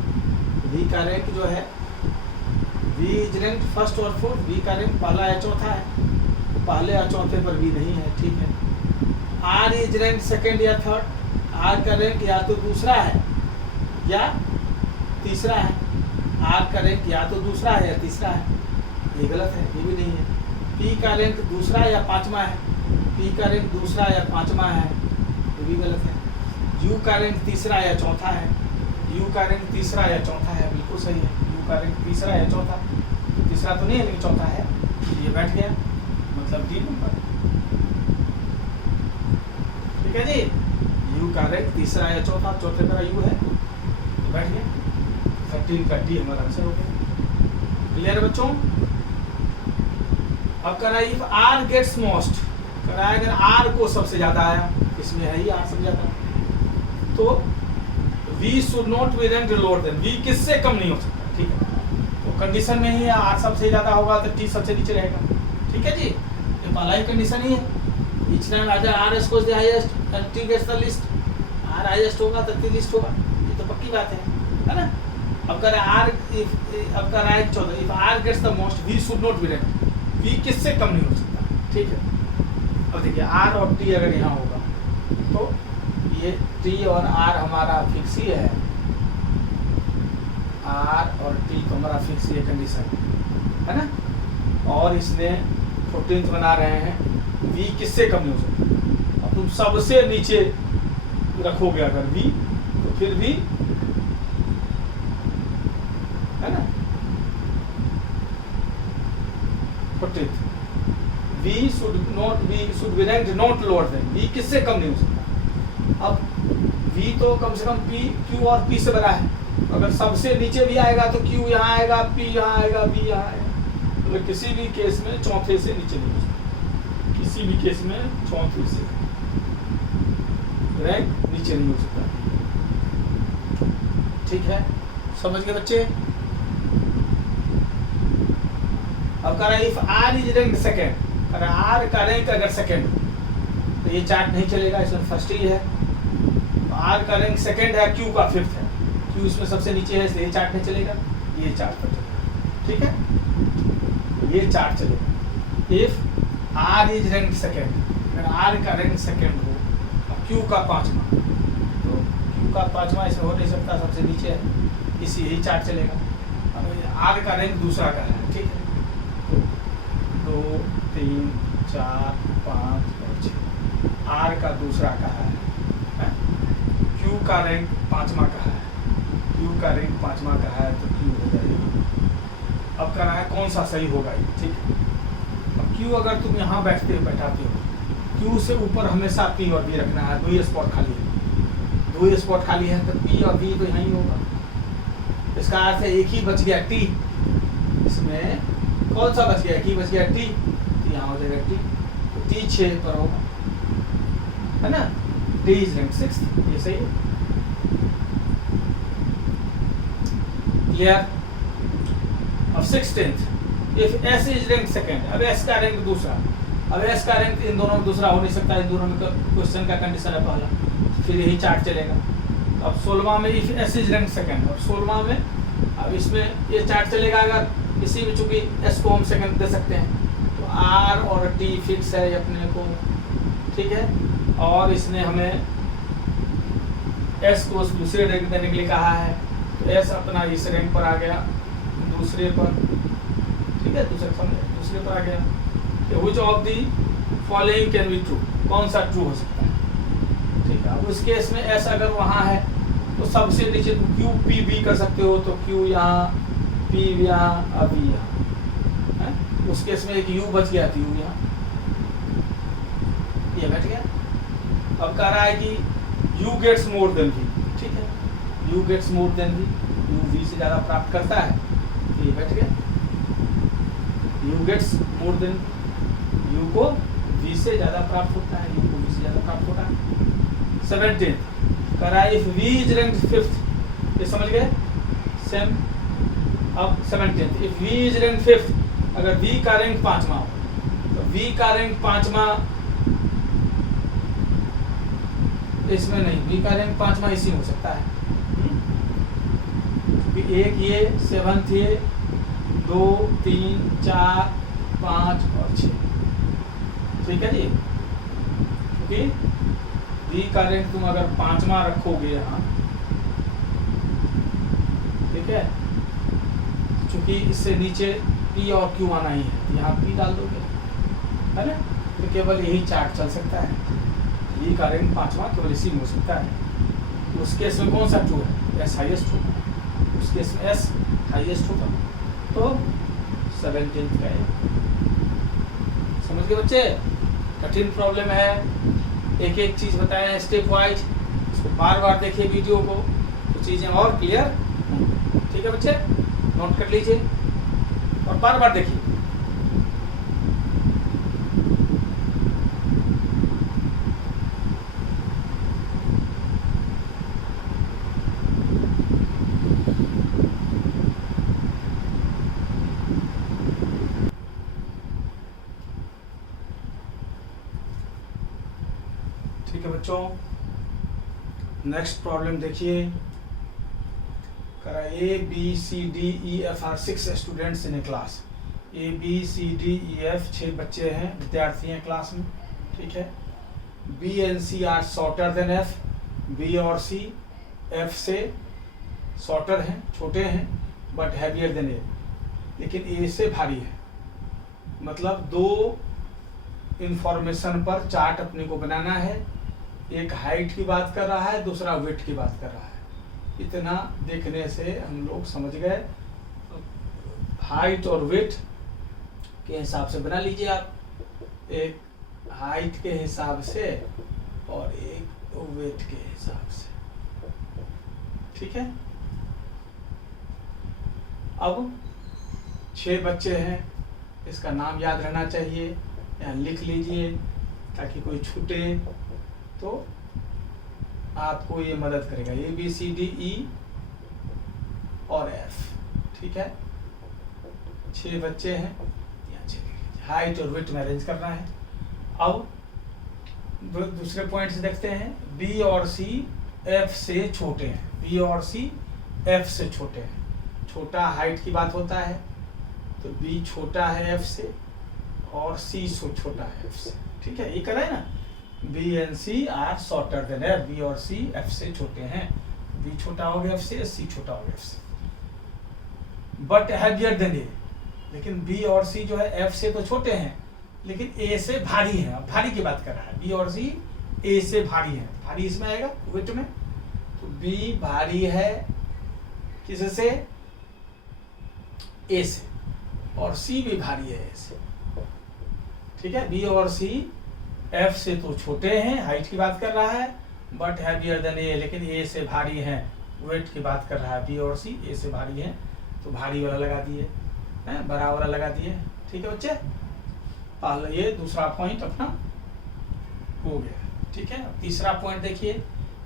V का रैंक जो है V V is rank first और फोर्थ, V का रैंक पहला या चौथा है, पहले या चौथे पर V नहीं है, ठीक है। R इज रैंक सेकेंड या थर्ड, R का रैंक या तो दूसरा है या तीसरा है, R का रैंक या तो दूसरा है या तीसरा है, ये गलत है, ये भी नहीं है। P का रैंक दूसरा या पांचवा है, P का रैंक दूसरा या पांचवा है, ये भी गलत है। U का रैंक तीसरा या चौथा है, U का रैंक तीसरा या चौथा है, बिल्कुल सही है। U का रैंक तीसरा या चौथा, तीसरा तो नहीं है लेकिन चौथा है, ये बैठ गया, मतलब D नंबर, ठीक है जी। U का रैंक तीसरा या चौथा, चौथे पर U है, ये बैठ गया, 13 का D हमारा आंसर हो गया। क्लियर है बच्चों? अब कह रहा है इफ R गेट्स मोस्ट, कह रहा है अगर R को सबसे ज्यादा आया, इसमें है ही R सबसे ज्यादा, तो V should not be ranked lower than, V किससे कम नहीं हो सकता, ठीक है। तो कंडीशन में ही R सबसे ज्यादा होगा तो T सबसे नीचे रहेगा, ठीक है जी। ये पहला ही कंडीशन ही है। Each time either R scores the highest and T gets the least, R highest होगा तो T least होगा, ये तो पक्की बात है ना। अब कह रहा है अब कह रहा है 14, if R gets the most, V should not be ranked, V किससे कम नहीं हो सकता, ठीक है। अब देखिए R और T अगर यहाँ होगा तो ये T और R हमारा फिक्स ही है, R और T तो हमारा फिक्स ही है कंडीशन, है ना। और इसने 14th बना रहे हैं, V किससे कम नहीं हो सकता। अब तुम सबसे नीचे रखोगे अगर V, तो फिर भी, है ना, 14th V should be ranked not lower than, V किससे कम नहीं हो सकता। अब V तो कम से कम P, Q और P से बड़ा है, अगर सबसे नीचे भी आएगा तो Q यहाँ आएगा, P यहाँ आएगा, B यहाँ आएगा, मतलब किसी भी केस में चौथे से नीचे नहीं हो सकता, किसी भी केस में चौथे से रैंक नीचे नहीं हो सकता, ठीक है। समझ गए बच्चे? अब कह रहा है if R is rank second, अगर R का रैंक अगर सेकेंड, तो ये चार्ट नहीं चलेगा, इसमें फर्स्ट ही है। तो R का रैंक सेकेंड है, Q का फिफ्थ है, Q इसमें सबसे नीचे है, इसलिए ये चार्ट नहीं चलेगा, ये चार्ट पर चलेगा, ठीक है, ये चार्ट चलेगा। If R is rank second, अगर R का रैंक सेकेंड हो और Q का पांचवा, तो Q का पांचवा इसमें हो नहीं सकता, सबसे नीचे है, इसी यही चार्ट चलेगा। अब R का रैंक दूसरा का है, ठीक है, 2 3 4 5 और 6, R का दूसरा का है, Q का रैंक पांचवा का है, Q का रैंक पांचवा का है, तो Q हो जाएगा। अब करना है कौन सा सही होगा ये, ठीक है। अब Q अगर तुम यहाँ बैठाते हो, Q से ऊपर हमेशा P और B रखना है, 2 स्पॉट खाली है, 2 स्पॉट खाली है, तो P और B तो यहीं होगा। इसका अर्थ है एक ही बच गया T, इसमें कौन सा बच गया, एक ही बच गया T, तो यहाँ हो जाएगा T, तो T 6 पर होगा, है ना। D इज रैंक 6, ये सही है। क्लियर? अब 16th, if S is rank second, अब S का रैंक दूसरा, अब S का रैंक इन दोनों में दूसरा हो नहीं सकता, इन दोनों में क्वेश्चन का कंडीशन है पहला, फिर यही चार्ट चलेगा। अब 16वां में if S is rank second, और 16वां में अब इसमें ये चार्ट चलेगा, अगर इसी में चूंकि S को हम सेकेंड दे सकते हैं, तो R और T फिक्स है अपने को, ठीक है। और इसने हमें S को दूसरे रैंक देने के लिए कहा है, तो S अपना इस रैंक पर आ गया, दूसरे पर, ठीक है, दूसरे पर आ गया। Which of the following can be true, कौन सा ट्रू हो सकता है, ठीक है। अब उस केस में S अगर वहाँ है तो सबसे नीचे तुम Q P B कर सकते हो, तो Q यहाँ, P यहाँ, अब यहाँ, उस केस में एक U बच गया, U यहाँ, ये बैठ गया। अब कह रहा है कि U gets more than V, ठीक है, U gets more than V, U V से ज़्यादा प्राप्त करता है, ये बैठ गया। U gets more than, U को V से ज़्यादा प्राप्त होता है, U को V से ज़्यादा प्राप्त होता है। 17th कह रहा है if V is rank fifth, ये समझ गए सेम। अब 17th if V is rank fifth, अगर V का रैंक पांचवा हो, तो V का रैंक पांचवा इसमें नहीं, V का रैंक पांचवा इसी में हो सकता है, एक ये 7th ये 2 3 4 5 और 6। ठीक है जी, क्योंकि बी का रैंक तुम अगर 5वां रखोगे यहाँ, ठीक है, क्योंकि इससे नीचे पी और क्यू आना ही है, यहाँ पी डाल दोगे, है ना, तो केवल यही चार्ट चल सकता है। बी का रैंक 5वां केवल इसी में हो सकता है। उस केस में कौन सा ट्रू है? एस हाईएस्ट होगा। उस केस में एस हाईएस्ट होगा, तो 17th का है। समझ गए बच्चे? कठिन प्रॉब्लम है, एक एक चीज बताया स्टेप वाइज, उसको बार बार देखिए वीडियो को, तो चीजें और क्लियर। ठीक है बच्चे, नोट कर लीजिए और बार बार देखिए। ठीक है बच्चों, नेक्स्ट प्रॉब्लम देखिए। करा A B C D E F are 6 students in a class. A B C D E F 6 बच्चे हैं, विद्यार्थी हैं क्लास में। ठीक है, B and C are shorter than F. B और सी एफ से शॉर्टर हैं, छोटे हैं, बट हैवियर देन ए, लेकिन ए से भारी है। मतलब दो इंफॉर्मेशन पर चार्ट अपने को बनाना है। एक हाइट की बात कर रहा है, दूसरा वेट की बात कर रहा है। इतना देखने से हम लोग समझ गए। हाइट और वेट के हिसाब से बना लीजिए आप, एक हाइट के हिसाब से और एक वेट के हिसाब से। ठीक है, अब 6 बच्चे हैं, इसका नाम याद रहना चाहिए, यहाँ लिख लीजिए ताकि कोई छूटे तो आपको ये मदद करेगा। ए बी सी डी ई और एफ। ठीक है, 6 बच्चे हैं, यहाँ 6 हाइट और वेट में अरेंज करना है। अब दूसरे पॉइंट से देखते हैं, बी और सी एफ से छोटे हैं। बी और सी एफ से छोटे हैं। छोटा हाइट की बात होता है, तो बी छोटा है एफ से और सी छोटा है एफ से। ठीक है, ये करा है ना, B and C are shorter than F. B और सी एफ से छोटे हैं, बी छोटा हो गया एफ से, सी छोटा हो गया एफ से, बट हैवियर देन ए। लेकिन बी और सी जो है एफ से तो छोटे हैं, लेकिन ए से भारी है। अब भारी की बात कर रहा है, बी और सी ए से भारी है। भारी इसमें आएगा वेट में, तो बी भारी है किससे? ए से, और सी भी भारी है ए से। ठीक है, बी और सी एफ से तो छोटे हैं, हाइट की बात कर रहा है, बट हैवियर देन ए, लेकिन ए से भारी हैं, वेट की बात कर रहा है। बी और सी ए से भारी हैं, तो भारी वाला लगा दिए, बड़ा वाला लगा दिए। ठीक है बच्चे, पहले ये दूसरा पॉइंट अपना हो गया। ठीक है, तीसरा पॉइंट देखिए,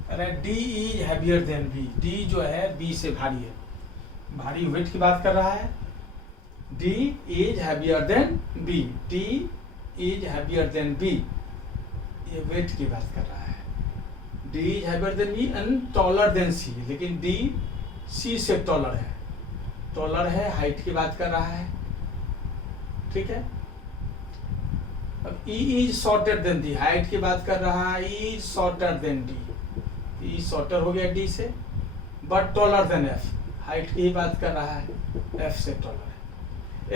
अरे D is heavier than B. D जो है बी से भारी है, भारी वेट की बात कर रहा है। D is heavier than B, D is heavier than B, ये वेट की बात कर रहा है। D is heavier than B and taller than C, लेकिन डी सी से टॉलर है, टॉलर है, हाइट की बात कर रहा है। ठीक है, अब ई is shorter than D, height की बात कर रहा है, E is shorter than D, E shorter हो गया डी से, but taller than F, height की ही बात कर रहा है, एफ से टॉलर है।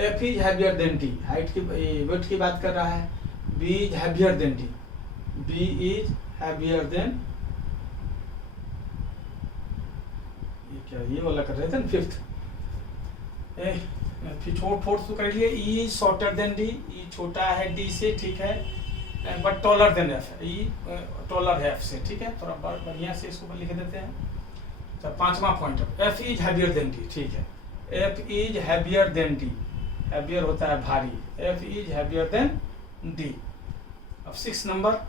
F is heavier than D, height की वेट की बात कर रहा है। B is heavier than D, B is heavier than, ये क्या ये वाला कर रहे थे ना फिफ्थ, फिर फोर्थ तो कर लिए। E is shorter than D, E छोटा है डी से, ठीक है, but taller than F, E taller है एफ से। ठीक है, थोड़ा बढ़िया से इसको लिख देते हैं। तो 5वां point, F is heavier than D. ठीक है, F is heavier than D, heavier होता है भारी, F is heavier than D. अब 6 number,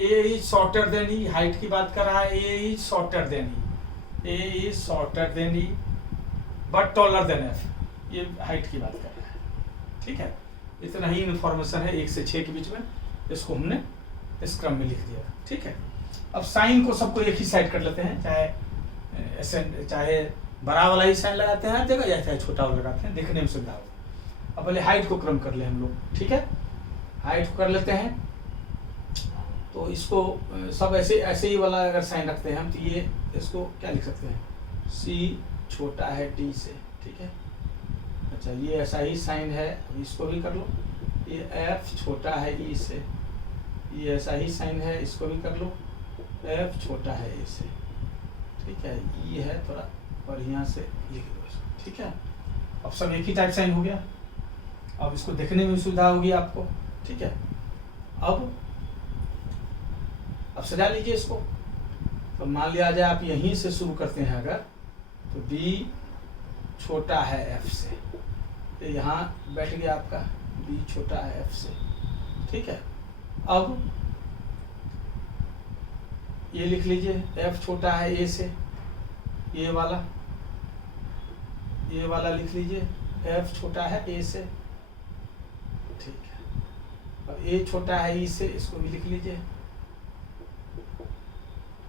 A is shorter than E, height की बात कर रहा है, A is shorter than E, A is shorter than E but taller than F, ये हाइट की बात कर रहा है। ठीक है, इतना ही इन्फॉर्मेशन है 1 से 6 के बीच में, इसको हमने इस क्रम में लिख दिया। ठीक है, अब साइन को सबको एक ही साइड कर लेते हैं, चाहे बड़ा वाला ही साइन लगाते हैं हर जगह, या चाहे छोटा वाला लगाते हैं, देखने में सुविधा हो। अब पहले हाइट को क्रम कर ले हम लोग, ठीक है। हाइट को कर लेते हैं, तो इसको सब ऐसे ही वाला अगर साइन रखते हैं हम, तो ये इसको क्या लिख सकते हैं, C छोटा है D से, ठीक है। अच्छा, ये ऐसा ही साइन है, इसको भी कर लो। ये F छोटा है E से, ये ऐसा ही साइन है, इसको भी कर लो। F छोटा है A से, ठीक है। ये है थोड़ा बढ़िया से लिख दो इसको, ठीक है। अब सब एक ही टाइप साइन हो गया, अब इसको देखने में सुविधा होगी आपको, ठीक है। अब सजा लीजिए इसको। तो मान लिया जाए आप यहीं से शुरू करते हैं अगर, तो B छोटा है F से, तो यहाँ बैठ गया आपका B छोटा है F से, ठीक है। अब ये लिख लीजिए F छोटा है A से, ये वाला लिख लीजिए F छोटा है A से, ठीक है। अब A छोटा है E से, इसको भी लिख लीजिए।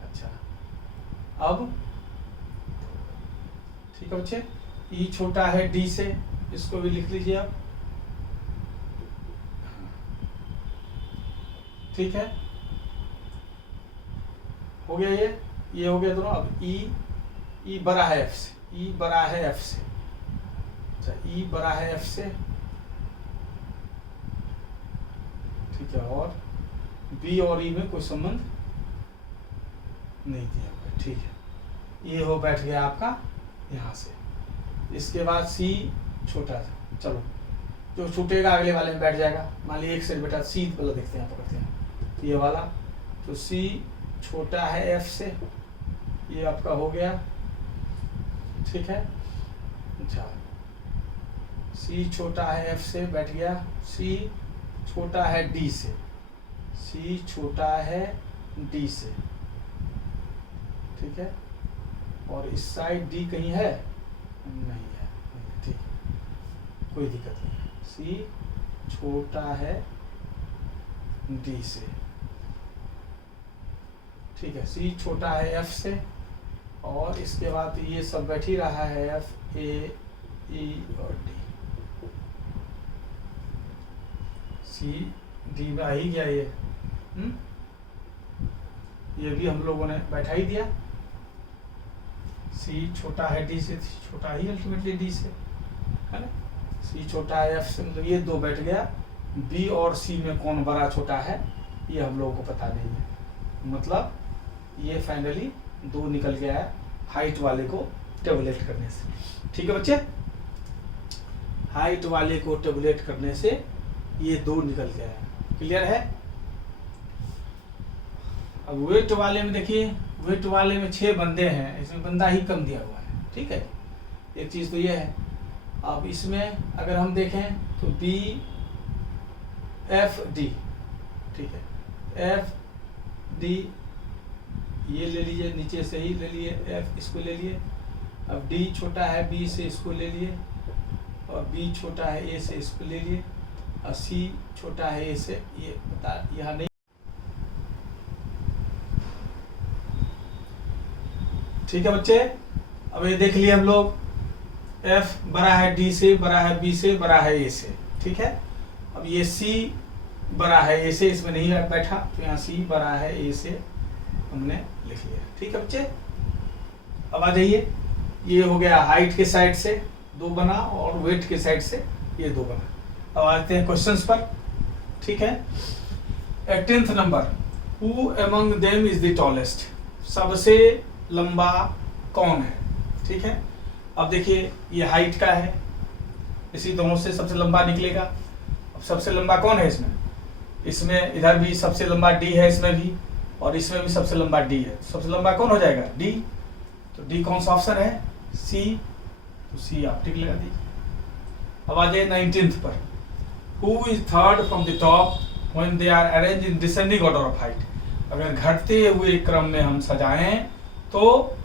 अच्छा, अब ठीक है बच्चे, E छोटा है D से, इसको भी लिख लीजिए आप, ठीक है। हो गया ये हो गया दोनों। अब E बड़ा है F से, E बड़ा है F से, अच्छा E बड़ा है F से, ठीक है। और B और E में कोई संबंध नहीं दिया हुआ है, ठीक है। ये हो बैठ गया आपका यहाँ से। इसके बाद C छोटा सा, चलो जो छूटेगा अगले वाले में बैठ जाएगा। मान लीजिए एक से बेटा C वाला देखते हैं, पकड़ते हैं ये वाला, तो C छोटा है F से, ये आपका हो गया, ठीक है। अच्छा, C छोटा है F से बैठ गया, C छोटा है D से, C छोटा है D से, ठीक है। और इस साइड D कहीं है, नहीं है, ठीक है, कोई दिक्कत नहीं है। C छोटा है D से, ठीक है। C छोटा है F से, और इसके बाद ये सब बैठ ही रहा है F, A, E और D। C D में आ ही गया ये, ये भी हम लोगों ने बैठा ही दिया। C छोटा है D से, छोटा ही अल्टीमेटली D से, है ना। C छोटा है F से, मतलब ये दो बैठ गया। B और C में कौन बड़ा छोटा है ये हम लोगों को पता नहीं है, मतलब ये फाइनली दो निकल गया है हाइट वाले को टेबुलेट करने से, ठीक है बच्चे। हाइट वाले को टेबुलेट करने से ये दो निकल गया है, क्लियर है। अब वेट वाले में देखिए, वेट वाले में 6 बंदे हैं, इसमें बंदा ही कम दिया हुआ है, ठीक है। एक चीज तो ये है। अब इसमें अगर हम देखें तो B F D, ठीक है। F D ये ले लीजिए, नीचे से ही ले लिए, F इसको ले लिए। अब D छोटा है B से, इसको ले लिए, और B छोटा है A से, इसको ले लिए, और C छोटा है A से, ये बता यहाँ नहीं, ठीक है बच्चे। अब ये देख लिए हम लोग, F बड़ा है D से, बड़ा है B से, बड़ा है A से, ठीक है। अब ये C बड़ा है A से, इसमें नहीं बैठा, तो यहाँ C बड़ा है A से हमने लिख लिया, ठीक है बच्चे। अब आ जाइए, ये हो गया हाइट के साइड से 2 बना, और वेट के साइड से ये 2 बना। अब आते हैं क्वेश्चंस पर, ठीक है। 18th number, who among them is the tallest, सबसे लंबा कौन है, ठीक है। अब देखिए ये हाइट का है, इसी दोनों से सबसे लंबा निकलेगा। अब सबसे लंबा कौन है इसमें इधर भी सबसे लंबा D है, इसमें भी, और इसमें भी सबसे लंबा D है। सबसे लंबा कौन हो जाएगा, D। तो D कौन सा ऑप्शन है, C, तो C आप टिक लगा दीजिए। अब आ जाइए 19th पर, who is third from the top when they are arrange in descending order of height. अगर घटते हुए क्रम में हम सजाएं तो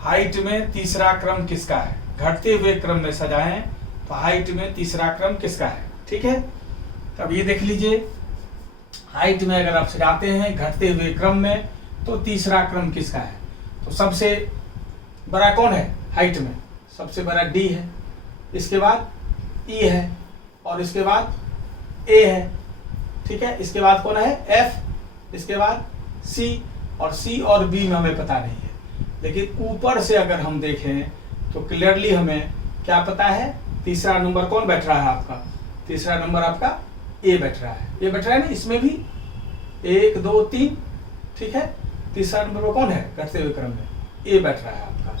हाइट में तीसरा क्रम किसका है, घटते हुए क्रम में सजाएं तो हाइट में तीसरा क्रम किसका है, ठीक है। अब ये देख लीजिए, हाइट में अगर आप सजाते हैं घटते हुए क्रम में तो तीसरा क्रम किसका है, तो सबसे बड़ा कौन है, हाइट में सबसे बड़ा डी है, इसके बाद ई है और इसके बाद ए है, ठीक है। इसके बाद कौन है? एफ, इसके बाद सी, और सी और बी में हमें पता नहीं है, लेकिन ऊपर से अगर हम देखें तो क्लियरली हमें क्या पता है? तीसरा नंबर कौन बैठ रहा है आपका? तीसरा नंबर आपका ए बैठ रहा है। ए बैठ रहा है ना, इसमें भी 1 2 3, ठीक है। तीसरा नंबर पर कौन है घटते हुए क्रम में? ए बैठ रहा है आपका।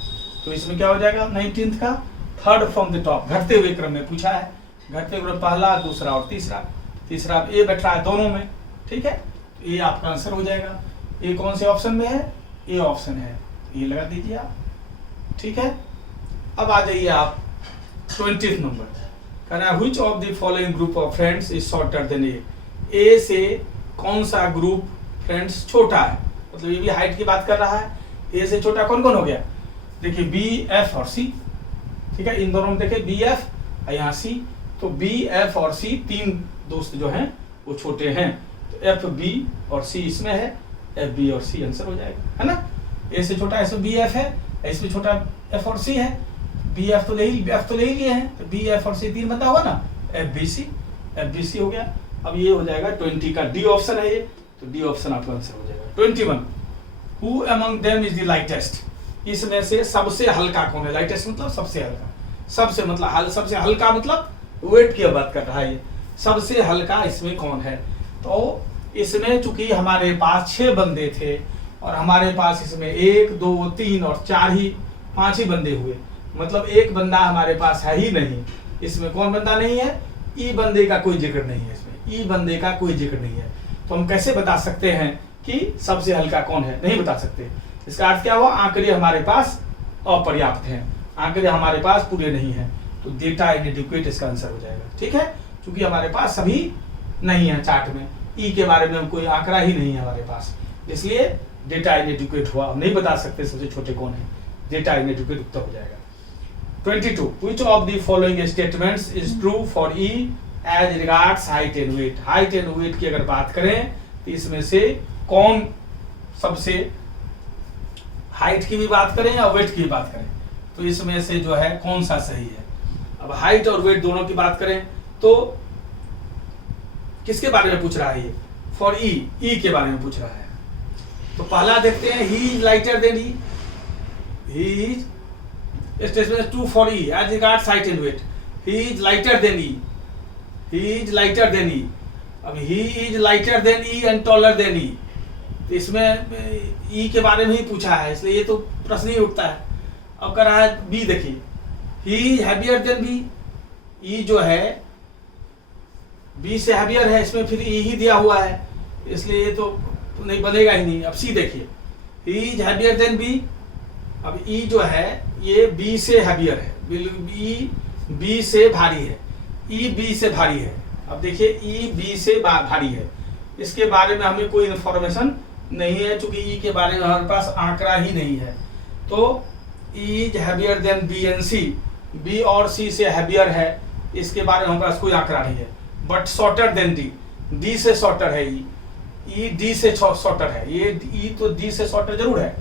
तो इसमें क्या हो जाएगा? 19th का थर्ड फ्रॉम द टॉप, घटते हुए क्रम में पूछा है। घटते हुए पहला, दूसरा और तीसरा। तीसरा ए बैठ रहा है दोनों में, ठीक है। ये आपका आंसर हो जाएगा। ये कौन से ऑप्शन में है? ए ऑप्शन है, ये लगा दीजिए आप, ठीक है। अब आ जाइए आप 20th नंबर। कहना है which of the following group of friends is shorter than A? A से कौन सा ग्रुप फ्रेंड्स छोटा है? मतलब ये भी हाइट की बात कर रहा है। ए से छोटा कौन कौन हो गया? देखिए बी, एफ और सी, ठीक है। इन दोनों में देखिए बी, एफ और यहाँ सी। तो बी, एफ और सी तीन दोस्त जो हैं वो छोटे हैं। तो एफ, बी और सी इसमें है, एफ, बी और सी आंसर हो जाएगा, है ना। ए से छोटा इसमें बी, एफ है, इसमें छोटा एफ और सी है। बी, एफ तो ले ही लिए हैं, तो बी, एफ और सी तीन बता हुआ ना, एफ, बी, सी। एफ, बी, सी हो गया। अब ये हो जाएगा 20 का डी ऑप्शन है ये, तो डी ऑप्शन आपका आंसर हो जाएगा। 21 who among them is the lightest? इसमें से सबसे हल्का कौन है? लाइटेस्ट मतलब सबसे हल्का, सबसे मतलब सबसे हल्का मतलब वेट की बात कर रहा है ये। सबसे हल्का इसमें कौन है? तो इसमें चूंकि हमारे पास 6 बंदे थे और हमारे पास इसमें 1 2 3 और 5 ही बंदे हुए, मतलब एक बंदा हमारे पास है ही नहीं। इसमें कौन बंदा नहीं है? ई बंदे का कोई जिक्र नहीं है, इसमें ई बंदे का कोई जिक्र नहीं है। तो हम कैसे बता सकते हैं कि सबसे हल्का कौन है? नहीं बता सकते। इसका अर्थ क्या हुआ? आंकड़े हमारे पास अपर्याप्त हैं, आंकड़े हमारे पास पूरे नहीं हैं। तो डेटा इनएडिक्वेट इसका आंसर हो जाएगा, ठीक है। क्योंकि हमारे पास सभी नहीं है चार्ट में, ई के बारे में कोई आंकड़ा ही नहीं है हमारे पास, इसलिए डेटा इनएडिक्वेट हुआ। हम नहीं बता सकते सबसे छोटे कौन है, डेटा इनएडिक्वेट उत्तर हो जाएगा। 22 which of the following statements is true for E as regards height and weight? Height and weight की अगर बात करें तो इसमें से कौन सबसे, हाइट की भी बात करें या वेट की भी बात करें, तो इसमें से जो है कौन सा सही है? अब हाइट और वेट दोनों की बात करें तो किसके बारे में पूछ रहा है ये? फॉर ई के बारे में पूछ रहा है। तो पहला देखते हैं, he is lighter than E. He is statement is true for E as regards height and weight. He is lighter than E. He is lighter than E. अब he is lighter than E and taller than E. तो इसमें E के बारे में ही पूछा है, इसलिए ये तो प्रश्न ही उठता है। अब कर रहा है B, देखिए he is heavier than B. E जो है B से heavier है, इसमें फिर E ही दिया हुआ है, इसलिए ये तो नहीं बनेगा ही नहीं। अब C देखिए, he is heavier than B. अब E जो है ये B से हैवियर है, E B से भारी है, E B से भारी है। अब देखिए E B से भारी है, इसके बारे में हमें कोई इन्फॉर्मेशन नहीं है, चूंकि E के बारे में हमारे पास आंकड़ा ही नहीं है। तो E is heavier then B and C, B और C से हैवियर है, इसके बारे में हमारे पास कोई आंकड़ा नहीं है। But shorter then D, D से शॉर्टर है E D से शॉर्टर है। ये E तो D से शॉर्टर जरूर है,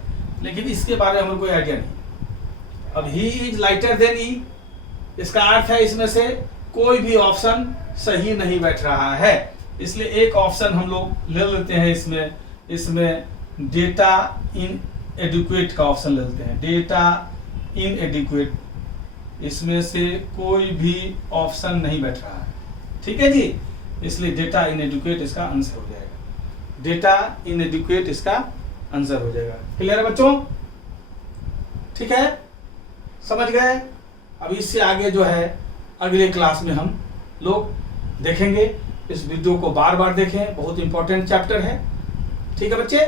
लेकिन इसके बारे में हमें कोई आइडिया नहीं। अब ही इज लाइटर देन ई, इसका अर्थ है इसमें से कोई भी ऑप्शन सही नहीं बैठ रहा है, इसलिए एक ऑप्शन हम लोग ले लेते हैं। इसमें डेटा इन एडिक्वेट का ऑप्शन ले लेते हैं। डेटा इन एडिक्वेट, इसमें से कोई भी ऑप्शन नहीं बैठ रहा है, ठीक है जी, इसलिए डेटा इन एडिक्वेट इसका आंसर हो जाएगा। डेटा इन एडिक्वेट इसका आंसर हो जाएगा। क्लियर है बच्चों? ठीक है, समझ गए? अब इससे आगे जो है अगले क्लास में हम लोग देखेंगे। इस वीडियो को बार बार देखें, बहुत इंपॉर्टेंट चैप्टर है, ठीक है बच्चे।